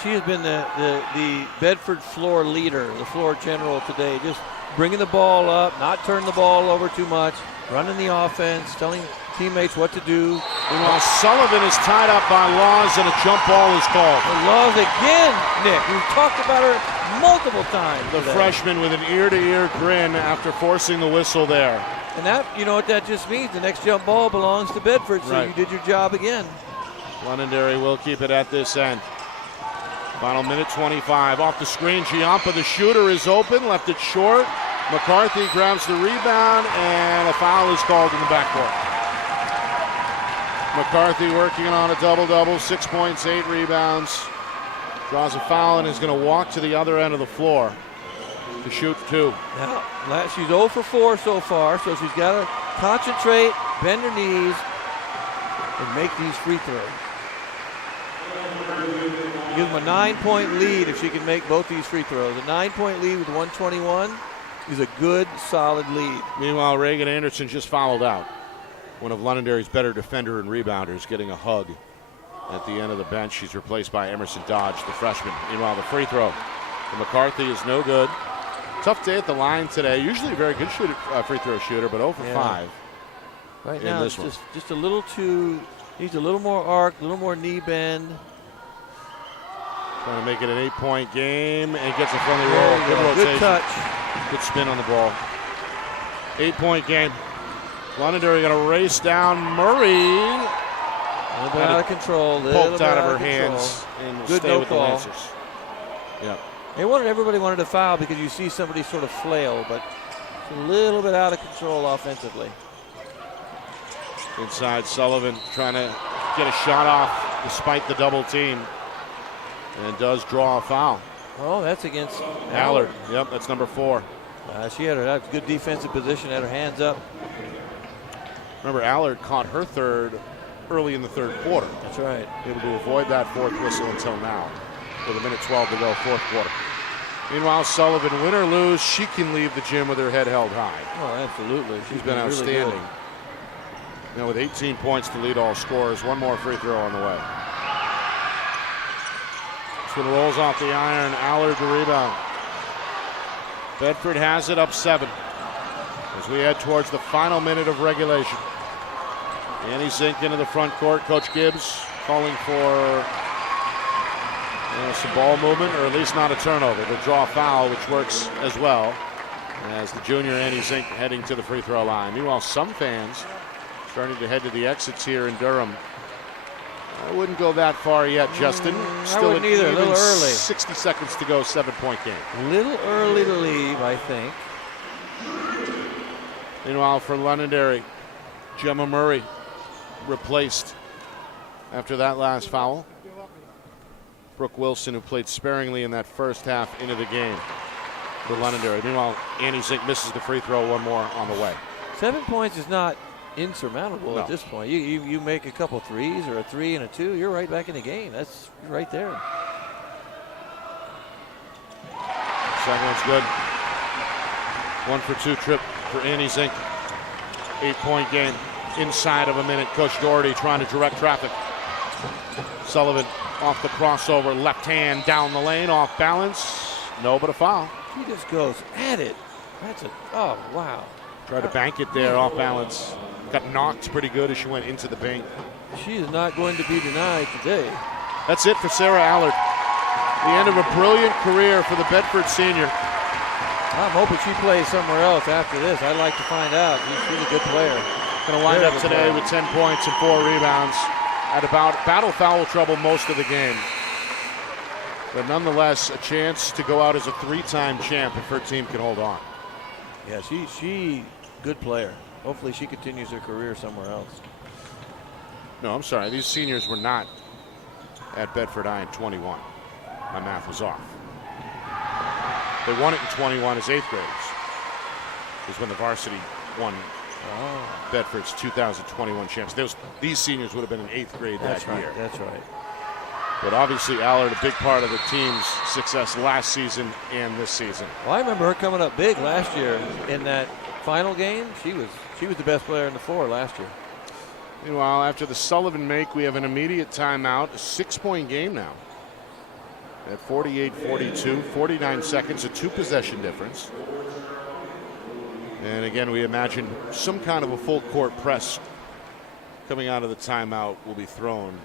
She has been the Bedford floor leader, the floor general today. Just bringing the ball up, not turning the ball over too much, running the offense, telling teammates what to do. Well, Sullivan is tied up by Laws, and a jump ball is called. And Laws again, Nick. We've talked about her multiple times. The freshman with an ear-to-ear grin after forcing the whistle there. And that, you know what that just means? The next jump ball belongs to Bedford, so you did your job again. Londonderry will keep it at this end. Final minute 25. Off the screen, Giampa, the shooter, is open, left it short. McCarthy grabs the rebound, and a foul is called in the backcourt. McCarthy working on a double-double, 6 points, 8 rebounds. Draws a foul and is going to walk to the other end of the floor to shoot 2. Now, she's 0 for 4 so far, so she's got to concentrate, bend her knees, and make these free throws. Give them a 9-point lead if she can make both these free throws. A 9-point lead with 121 is a good, solid lead. Meanwhile, Reagan Anderson just fouled out. One of Londonderry's better defender and rebounders, getting a hug at the end of the bench. She's replaced by Emerson Dodge, the freshman. Meanwhile, the free throw for McCarthy is no good. Tough day at the line today. Usually a very good free throw shooter, but 0 for 5. Right now, it's just a little too, needs a little more arc, a little more knee bend. Trying to make it an 8-point game, and gets a friendly roll. Good rotation. Good touch. Good spin on the ball. 8-point game. Londonderry going to race down Murray. A little bit out of control. Poked out of her hands and will stay with the Lancers. Yep. Everybody wanted to foul because you see somebody sort of flail, but it's a little bit out of control offensively. Inside, Sullivan trying to get a shot off despite the double team, and does draw a foul. Oh, that's against Allard. Yep, that's number 4. She had a good defensive position, had her hands up. Remember, Allard caught her third early in the third quarter. That's right. Able to avoid that fourth whistle until now. With a minute 12 to go, fourth quarter. Meanwhile, Sullivan, win or lose, she can leave the gym with her head held high. Oh, absolutely. She's been outstanding. Really now with 18 points to lead all scorers, one more free throw on the way. This one rolls off the iron. Allard the rebound. Bedford has it up 7 as we head towards the final minute of regulation. Annie Zink into the front court. Coach Gibbs calling for some ball movement, or at least not a turnover. They'll draw a foul, which works as well, as the junior Annie Zink heading to the free throw line. Meanwhile, some fans starting to head to the exits here in Durham. I wouldn't go that far yet, Justin. Still I wouldn't either. A little early. 60 seconds to go, 7-point game. A little early to leave, I think. Meanwhile, for Londonderry, Gemma Murray replaced after that last foul. Brooke Wilson, who played sparingly in that first half, into the game for Londonderry. Meanwhile, Annie Zink misses the free throw, one more on the way. 7 points is not insurmountable at this point. You make a couple threes or a 3 and a 2, you're right back in the game. That's right there. Second one's good. 1 for 2 trip for Annie Zink. 8-point game inside of a minute. Coach Doherty trying to direct traffic. Sullivan off the crossover, left hand down the lane, off balance. No, but a foul. He just goes at it. Oh, wow. Tried to bank it there, off balance. Got knocked pretty good as she went into the paint. She is not going to be denied today. That's it for Sarah Allard. The end of a brilliant career for the Bedford senior. I'm hoping she plays somewhere else after this. I'd like to find out. She's a good player. Going to wind up today with 10 points and 4 rebounds. At about battle foul trouble most of the game. But nonetheless, a chance to go out as a 3-time champ if her team can hold on. Yeah, she good player. Hopefully she continues her career somewhere else. No, I'm sorry. These seniors were not at Bedford High in 21. My math was off. They won it in 21 as 8th graders. Is when the varsity won Bedford's 2021 champs. These seniors would have been in 8th grade that year. That's right. But obviously Allard a big part of the team's success last season and this season. Well, I remember her coming up big last year in that final game. She was the best player in the floor last year. Meanwhile, after the Sullivan make, we have an immediate timeout. A 6-point game now. At 48-42, 49 seconds, a 2-possession difference. And again, we imagine some kind of a full court press coming out of the timeout will be thrown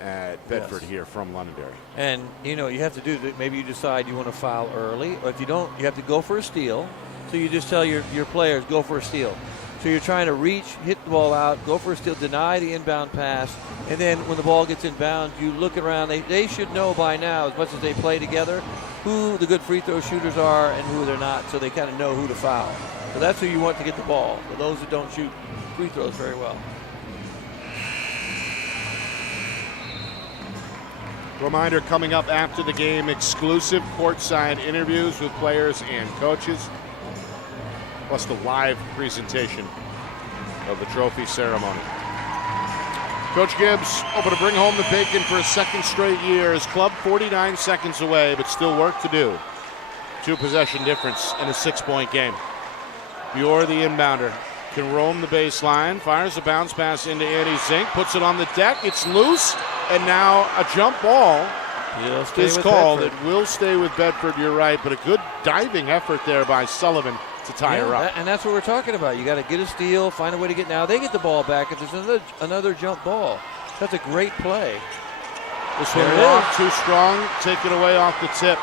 at Bedford here from Londonderry. And, you have to do that. Maybe you decide you want to foul early, or if you don't, you have to go for a steal. So you just tell your players, go for a steal. So you're trying to reach, hit the ball out, go for a steal, deny the inbound pass, and then when the ball gets inbound, you look around. They should know by now, as much as they play together, who the good free throw shooters are and who they're not, so they kind of know who to foul. So that's who you want to get the ball, for those who don't shoot free throws very well. Reminder coming up after the game, exclusive courtside interviews with players and coaches, plus the live presentation of the trophy ceremony. Coach Gibbs hoping to bring home the bacon for a second straight year. His club 49 seconds away, but still work to do. 2-possession difference in a 6-point game. Bure, the inbounder, can roam the baseline, fires a bounce pass into Annie Zink, puts it on the deck, it's loose, and now a jump ball is called. Bedford. It will stay with Bedford, you're right, but a good diving effort there by Sullivan to tie her up. And that's what we're talking about. You got to get a steal, find a way to get. Now they get the ball back if there's another jump ball. That's a great play. This one long, too strong, take it away off the tip.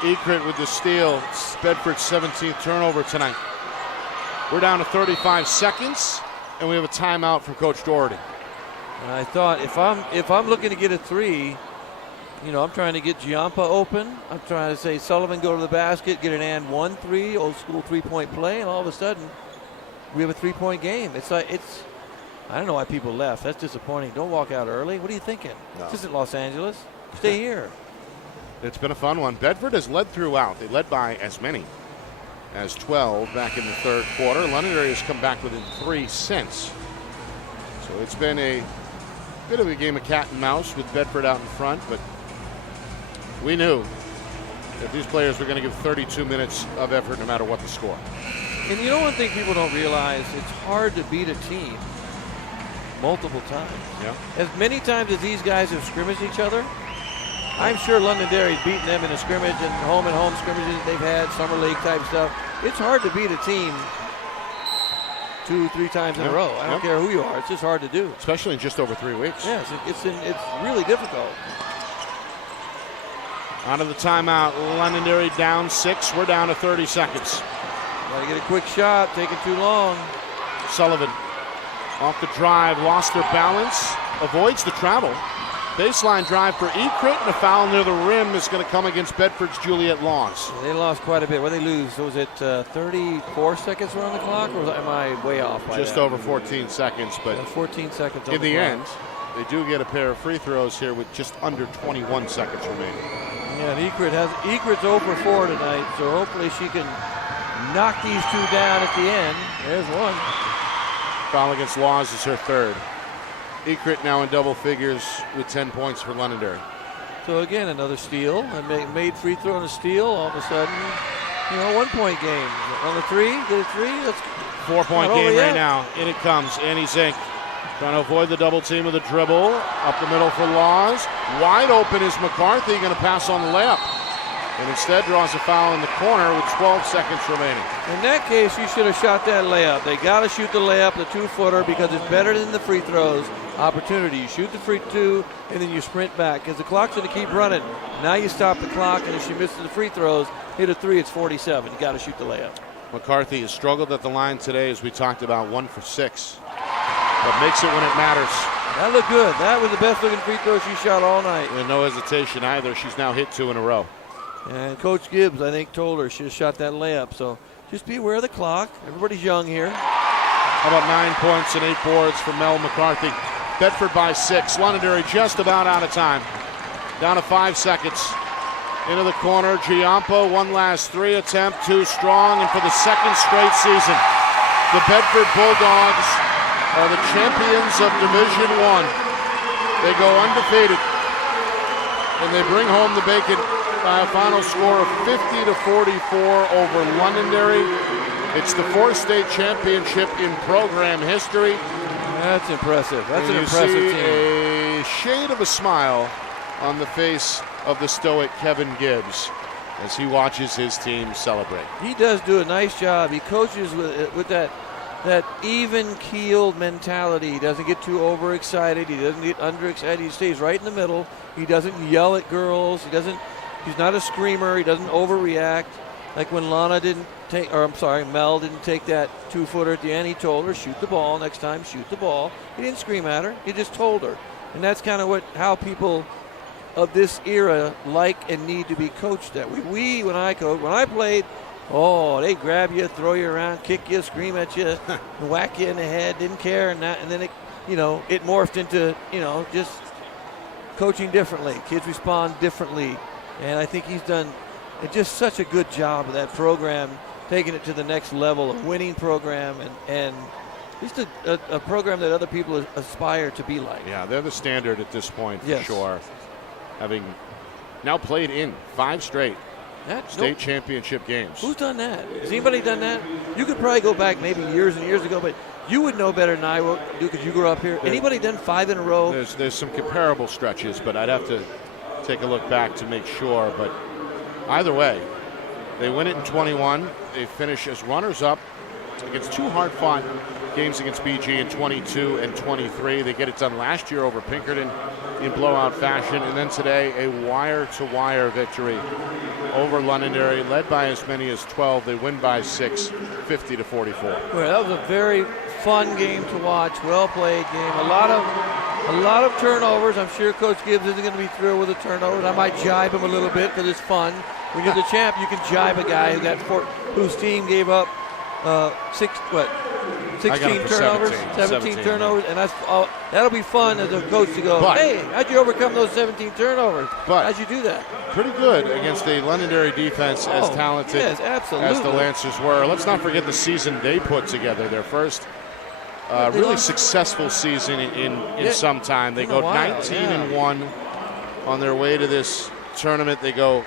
Ekrit with the steal. It's Bedford's 17th turnover tonight. We're down to 35 seconds, and we have a timeout from Coach Doherty. And I thought if I'm looking to get a 3, I'm trying to get Giampa open. I'm trying to say Sullivan go to the basket, get an and 1-3, old school 3-point play, and all of a sudden we have a 3-point game. I don't know why people left. That's disappointing. Don't walk out early. What are you thinking? No. This isn't Los Angeles. Stay here. It's been a fun one. Bedford has led throughout. They led by as many as 12 back in the third quarter. Londonderry has come back within 3 since. So it's been a bit of a game of cat and mouse with Bedford out in front, but we knew that these players were going to give 32 minutes of effort no matter what the score. And one thing people don't realize, it's hard to beat a team multiple times. Yeah. As many times as these guys have scrimmaged each other, I'm sure Londonderry's beaten them in a scrimmage and home scrimmages they've had, summer league type stuff. It's hard to beat a team 2-3 times in a row. I don't care who you are. It's just hard to do. Especially in just over 3 weeks. Yes, it's really difficult. Out of the timeout, Londonderry down 6. We're down to 30 seconds. Got to get a quick shot. Taking too long. Sullivan off the drive, lost their balance, avoids the travel. Baseline drive for Ekrit, and a foul near the rim is going to come against Bedford's Juliet Laws. They lost quite a bit. What did they lose? Was it 34 seconds were on the clock, or am I way off by Just over 14 seconds, but 14 seconds in the end, they do get a pair of free throws here with just under 21 seconds remaining. Yeah, and Ekrit's 0 for 4 tonight, so hopefully she can knock these two down at the end. There's one. Foul against Laws is her third. Ekrit now in double figures with 10 points for Londonderry. So again, another steal. I made free throw and a steal. All of a sudden, 1-point game. On the three, get a three. Let's 4-point game right now. In it comes. Annie Zink trying to avoid the double team with a dribble. Up the middle for Laws. Wide open is McCarthy. Going to pass on the layup. And instead draws a foul in the corner with 12 seconds remaining. In that case, you should have shot that layup. They got to shoot the layup, the 2-footer, because it's better than the free throws opportunity. You shoot the free two, and then you sprint back, because the clock's going to keep running. Now you stop the clock, and if she misses the free throws, hit a three, it's 47. You got to shoot the layup. McCarthy has struggled at the line today, as we talked about, 1 for 6. But makes it when it matters. That looked good. That was the best looking free throw she shot all night. With no hesitation either. She's now hit 2 in a row. And Coach Gibbs, I think, told her she should have shot that layup. So just be aware of the clock. Everybody's young here. How about 9 points and 8 boards for Mel McCarthy? Bedford by 6. Londonderry just about out of time. Down to 5 seconds. Into the corner. Giampo, one last 3 attempt. Too strong. And for the second straight season, the Bedford Bulldogs are the champions of Division I. They go undefeated. And they bring home the bacon by a final score of 50-44 over Londonderry. It's the 4th state championship in program history. That's impressive. That's and an impressive you see team. a shade of a smile on the face of the stoic Kevin Gibbs as he watches his team celebrate. He does do a nice job. He coaches with that even-keeled mentality. He doesn't get too overexcited. He doesn't get underexcited. He stays right in the middle. He doesn't yell at girls. He's not a screamer. He doesn't overreact. Like when Mel didn't take that 2-footer at the end, he told her, shoot the ball next time, shoot the ball. He didn't scream at her. He just told her. And that's kind of how people of this era like and need to be coached that way. When I played, they'd grab you, throw you around, kick you, scream at you, whack you in the head, didn't care. And then it morphed into, just coaching differently. Kids respond differently. And I think he's done just such a good job of that program, taking it to the next level, a winning program, and just a program that other people aspire to be like. Yeah, they're the standard at this point for sure. Having now played in 5 straight state championship games. Who's done that? Has anybody done that? You could probably go back maybe years and years ago, but you would know better than I would do because you grew up here. Anybody done 5 in a row? There's some comparable stretches, but I'd have to take a look back to make sure. But either way, they win it in 21. They finish as runners-up against 2 hard-fought games against BG in 22 and 23. They get it done last year over Pinkerton in blowout fashion, and then today a wire-to-wire victory over Londonderry, led by as many as 12. They win by 6, 50-44. Well, that was a very fun game to watch, well-played game. A lot of turnovers. I'm sure Coach Gibbs isn't going to be thrilled with the turnovers. I might jibe him a little bit because it's fun. When you're the champ, you can jibe a guy whose team gave up 16 turnovers, 17 turnovers, and that'll be fun as a coach to go, hey, how'd you overcome those 17 turnovers? How'd you do that? Pretty good against a Londonderry defense as talented as the Lancers were. Let's not forget the season they put together, their first really successful season in some time. They go 19-1 on their way to this tournament. They go,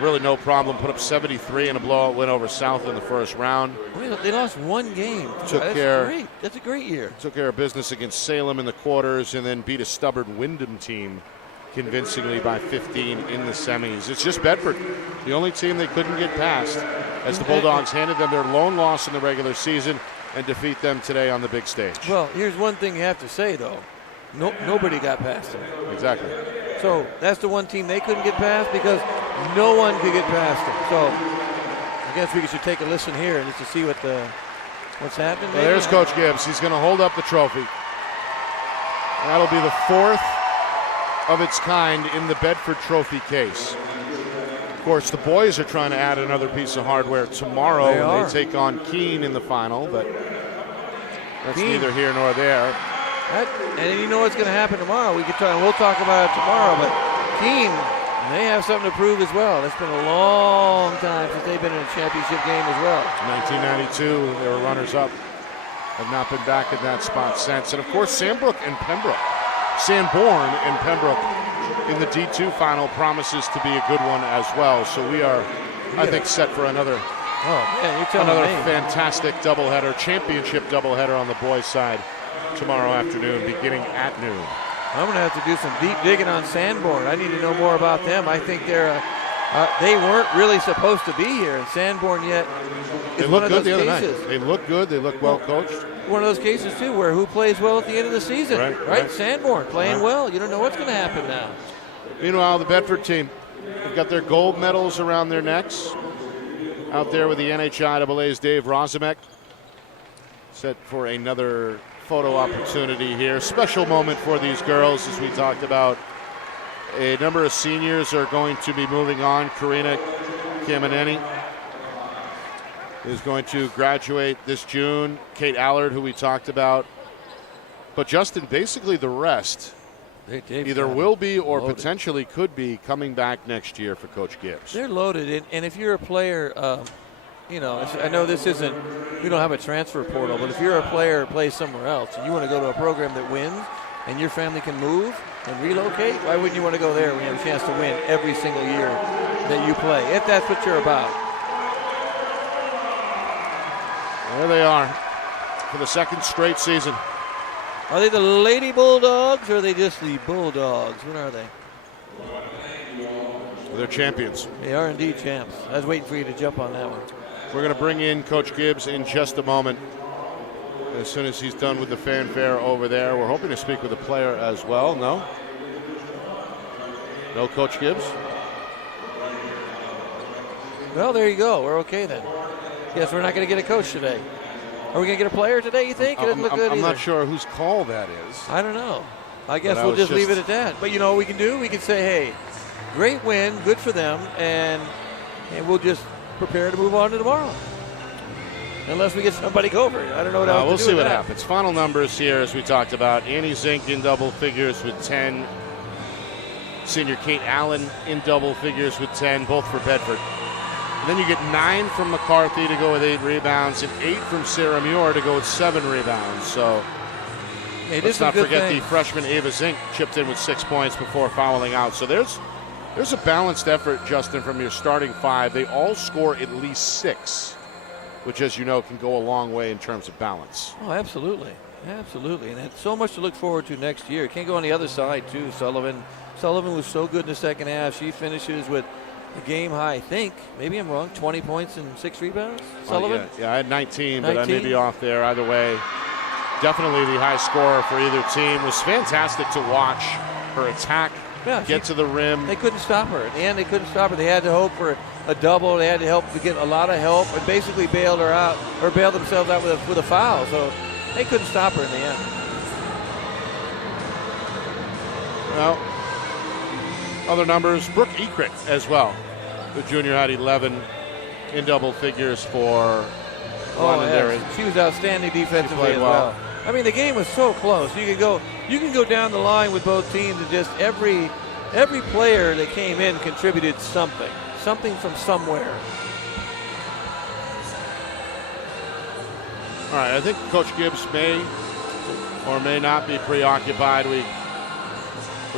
really no problem. Put up 73 in a blowout win over South in the first round. They lost 1 game. That's a great year. Took care of business against Salem in the quarters and then beat a stubborn Wyndham team convincingly by 15 in the semis. It's just Bedford, the only team they couldn't get past, as the Bulldogs handed them their lone loss in the regular season and defeat them today on the big stage. Well, here's one thing you have to say, though. Nobody got past them. Exactly. So that's the one team they couldn't get past because no one could get past them. So I guess we should take a listen here just to see what's happening. Well, there's Coach Gibbs. He's going to hold up the trophy. That'll be the 4th of its kind in the Bedford Trophy case. Of course, the boys are trying to add another piece of hardware tomorrow when they take on Keene in the final, but that's neither here nor there. And you know what's going to happen tomorrow. We'll talk about it tomorrow, but Keene And they have something to prove as well. It's been a long time since they've been in a championship game as well. 1992, they were runners-up. Have not been back in that spot since. And, of course, Sanborn and Pembroke in the D2 final promises to be a good one as well. So we are, I think, set for another fantastic doubleheader, championship doubleheader on the boys' side tomorrow afternoon, beginning at noon. I'm going to have to do some deep digging on Sanborn. I need to know more about them. I think they weren't really supposed to be here, and Sanborn yet. They looked good the other night. They look good. They look well coached. One of those cases, too, where who plays well at the end of the season, right? Sanborn playing well. You don't know what's going to happen now. Meanwhile, the Bedford team have got their gold medals around their necks. Out there with the NHIAA's Dave Rozemek. Set for another photo opportunity here. Special moment for these girls, as we talked about. A number of seniors are going to be moving on. Karina Camineni is going to graduate this June. Kate Allard, who we talked about. But Justin, basically the rest either will be or potentially could be coming back next year for Coach Gibbs. They're loaded, and if you're a player, I know this isn't, we don't have a transfer portal, but if you're a player who plays somewhere else and you want to go to a program that wins and your family can move and relocate, why wouldn't you want to go there when you have a chance to win every single year that you play, if that's what you're about? There they are for the second straight season. Are they the Lady Bulldogs or are they just the Bulldogs? What are they? They're champions. They are indeed champs. I was waiting for you to jump on that one. We're going to bring in Coach Gibbs in just a moment. As soon as he's done with the fanfare over there, we're hoping to speak with a player as well. No? No Coach Gibbs? Well, there you go. We're okay then. Guess we're not going to get a coach today. Are we going to get a player today, you think? It doesn't look good I'm either. not sure whose call that is. I don't know. I guess we'll just leave it at that. But you know what we can do? We can say, hey, great win, good for them, and we'll just prepare to move on to tomorrow. Unless we get somebody over. I don't know what else to do. We'll see what happens. Final numbers here, as we talked about. Annie Zink in double figures with 10. Senior Kate Allen in double figures with 10, both for Bedford. And then you get 9 from McCarthy to go with 8 rebounds and 8 from Sarah Muir to go with 7 rebounds. So let's not forget the freshman Ava Zink chipped in with 6 points before fouling out. So there's a balanced effort, Justin, from your starting 5. They all score at least 6, which, as you know, can go a long way in terms of balance. Oh, absolutely. Absolutely. And it's so much to look forward to next year. Can't go on the other side, too. Sullivan was so good in the second half. She finishes with a game high, I think. Maybe I'm wrong. 20 points and 6 rebounds. Sullivan? Yeah, I had 19, but I may be off there. Either way, definitely the high scorer for either team. It was fantastic to watch her attack, get to the rim. They couldn't stop her. In the end, they couldn't stop her. They had to hope for a double. They had to get a lot of help and basically bailed her out, or bailed themselves out with a foul. So they couldn't stop her in the end. Well, other numbers, Brooke Ekrick as well. The junior had 11 in double figures for Londonderry. Yes. She was outstanding defensively as well. I mean, the game was so close. You can go down the line with both teams, and just every player that came in contributed something from somewhere. All right, I think Coach Gibbs may or may not be preoccupied. We're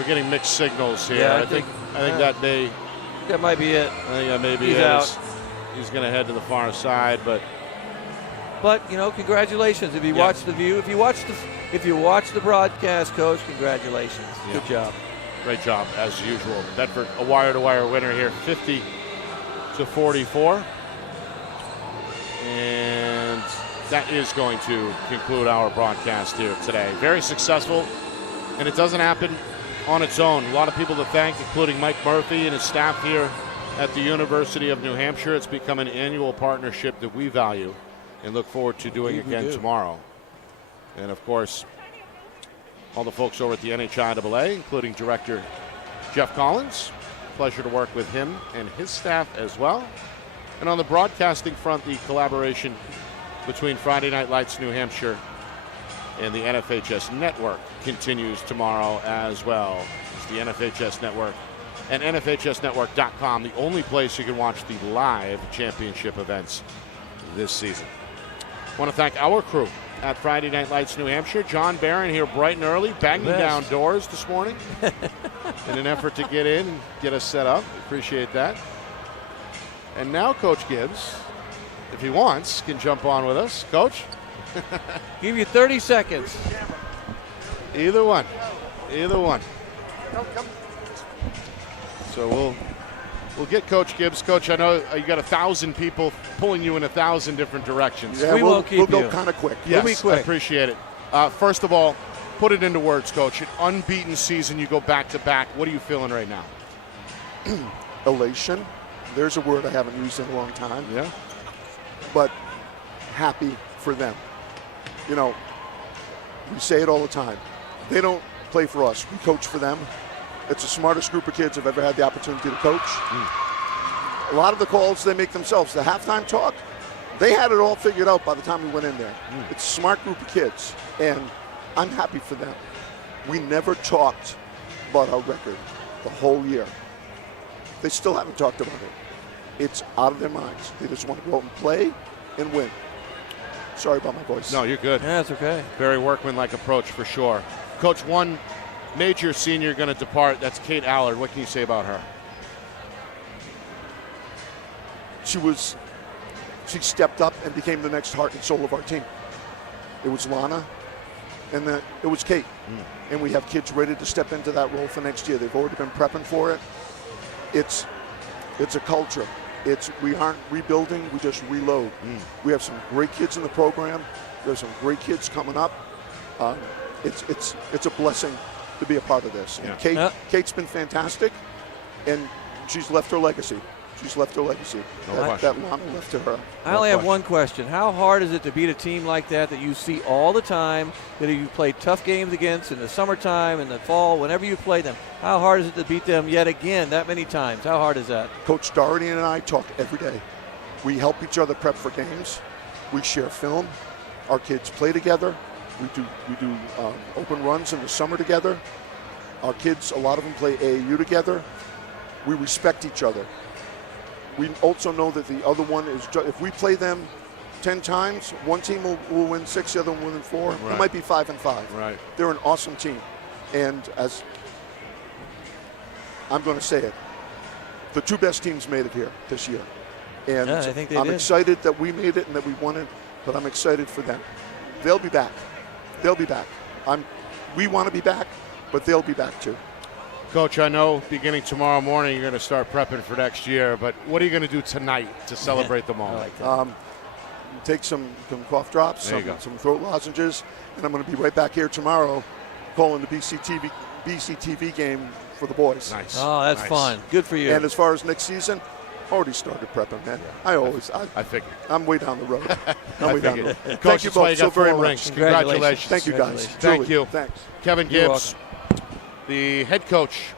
getting mixed signals here. Yeah, I think that might be it. I think that may be He's it. out. He's going to head to the far side, but congratulations if you watch the view. If you watch the broadcast, Coach, congratulations. Yeah. Good job. Great job as usual. Bedford a wire-to-wire winner here, 50-44, and that is going to conclude our broadcast here today. Very successful, and it doesn't happen on its own. A lot of people to thank, including Mike Murphy and his staff here at the University of New Hampshire. It's become an annual partnership that we value and look forward to doing again tomorrow. And, of course, all the folks over at the NHIAA, including Director Jeff Collins. Pleasure to work with him and his staff as well. And on the broadcasting front, the collaboration between Friday Night Lights New Hampshire and the NFHS Network continues tomorrow as well. As the NFHS Network and NFHSnetwork.com, the only place you can watch the live championship events this season. I want to thank our crew at Friday Night Lights, New Hampshire. John Barron here bright and early, banging down doors this morning in an effort to get in and get us set up. Appreciate that. And now Coach Gibbs, if he wants, can jump on with us. Coach? Give you 30 seconds. Either one. So we'll get Coach Gibbs. Coach, I know you got 1,000 people pulling you in 1,000 different directions. Yeah, we'll go kind of quick. Yes, we'll be quick. I appreciate it. First of all, put it into words, Coach. An unbeaten season, you go back-to-back. What are you feeling right now? Elation. There's a word I haven't used in a long time. Yeah. But happy for them. You know, we say it all the time. They don't play for us. We coach for them. It's the smartest group of kids I've ever had the opportunity to coach. A lot of the calls they make themselves. The halftime talk, they had it all figured out by the time we went in there. It's a smart group of kids, and I'm happy for them. We never talked about our record the whole year. They still haven't talked about it. It's out of their minds. They just want to go out and play and win. Sorry about my voice. No, you're good. Yeah, it's okay. Very workmanlike approach for sure. Coach, one major senior going to depart. That's Kate Allard. What can you say about her? She stepped up and became the next heart and soul of our team. It was Lana, and it was Kate. And we have kids ready to step into that role for next year. They've already been prepping for it. It's a culture. We aren't rebuilding, we just reload. We have some great kids in the program. There's some great kids coming up. It's a blessing to be a part of this. And Kate's been fantastic, and she's left her legacy. That Lana left to her. I only have one question. How hard is it to beat a team like that you see all the time, that you play tough games against in the summertime, in the fall, whenever you play them? How hard is it to beat them yet again that many times? How hard is that? Coach Doherty and I talk every day. We help each other prep for games. We share film. Our kids play together. We do open runs in the summer together. Our kids, a lot of them play AAU together. We respect each other. We also know that the other one is, if we play them 10 times, one team will win 6, the other one will win 4. Right. It might be 5 and 5. Right. They're an awesome team. And as I'm going to say it, the 2 best teams made it here this year. And I think they I'm did. excited that we made it and that we won it, but I'm excited for them. They'll be back. We want to be back, but they'll be back too. Coach, I know beginning tomorrow morning you're going to start prepping for next year, but what are you going to do tonight to celebrate them all? I like that. Take some cough drops, some throat lozenges, and I'm going to be right back here tomorrow calling the BCTV game for the boys. Nice. Oh, that's fun. Good for you. And as far as next season, already started prepping, man. Yeah. I figured. I'm way down the road. Coach, Thank you both so very much. Congratulations. Thank you, guys. Thank you. Thanks. Kevin Gibbs, the head coach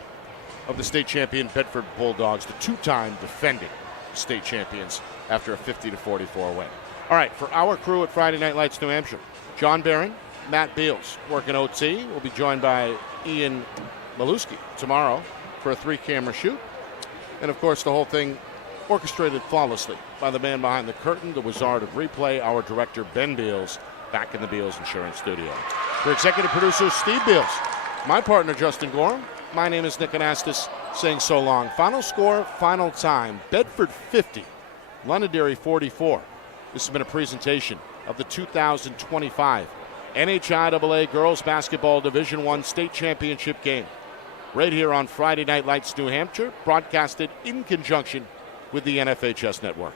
of the state champion Bedford Bulldogs, the 2-time defending state champions after a 50-44 win. All right, for our crew at Friday Night Lights, New Hampshire, John Barron, Matt Beals working OT. We'll be joined by Ian Maluski tomorrow for a 3-camera shoot. And, of course, the whole thing orchestrated flawlessly by the man behind the curtain, the wizard of replay, our director, Ben Beals, back in the Beals Insurance Studio. For executive producer, Steve Beals, my partner, Justin Gorham, my name is Nick Anastas, saying so long. Final score, final time, Bedford 50, Londonderry 44. This has been a presentation of the 2025 NHIAA Girls Basketball Division I State Championship game. Right here on Friday Night Lights, New Hampshire, broadcasted in conjunction with the NFHS Network.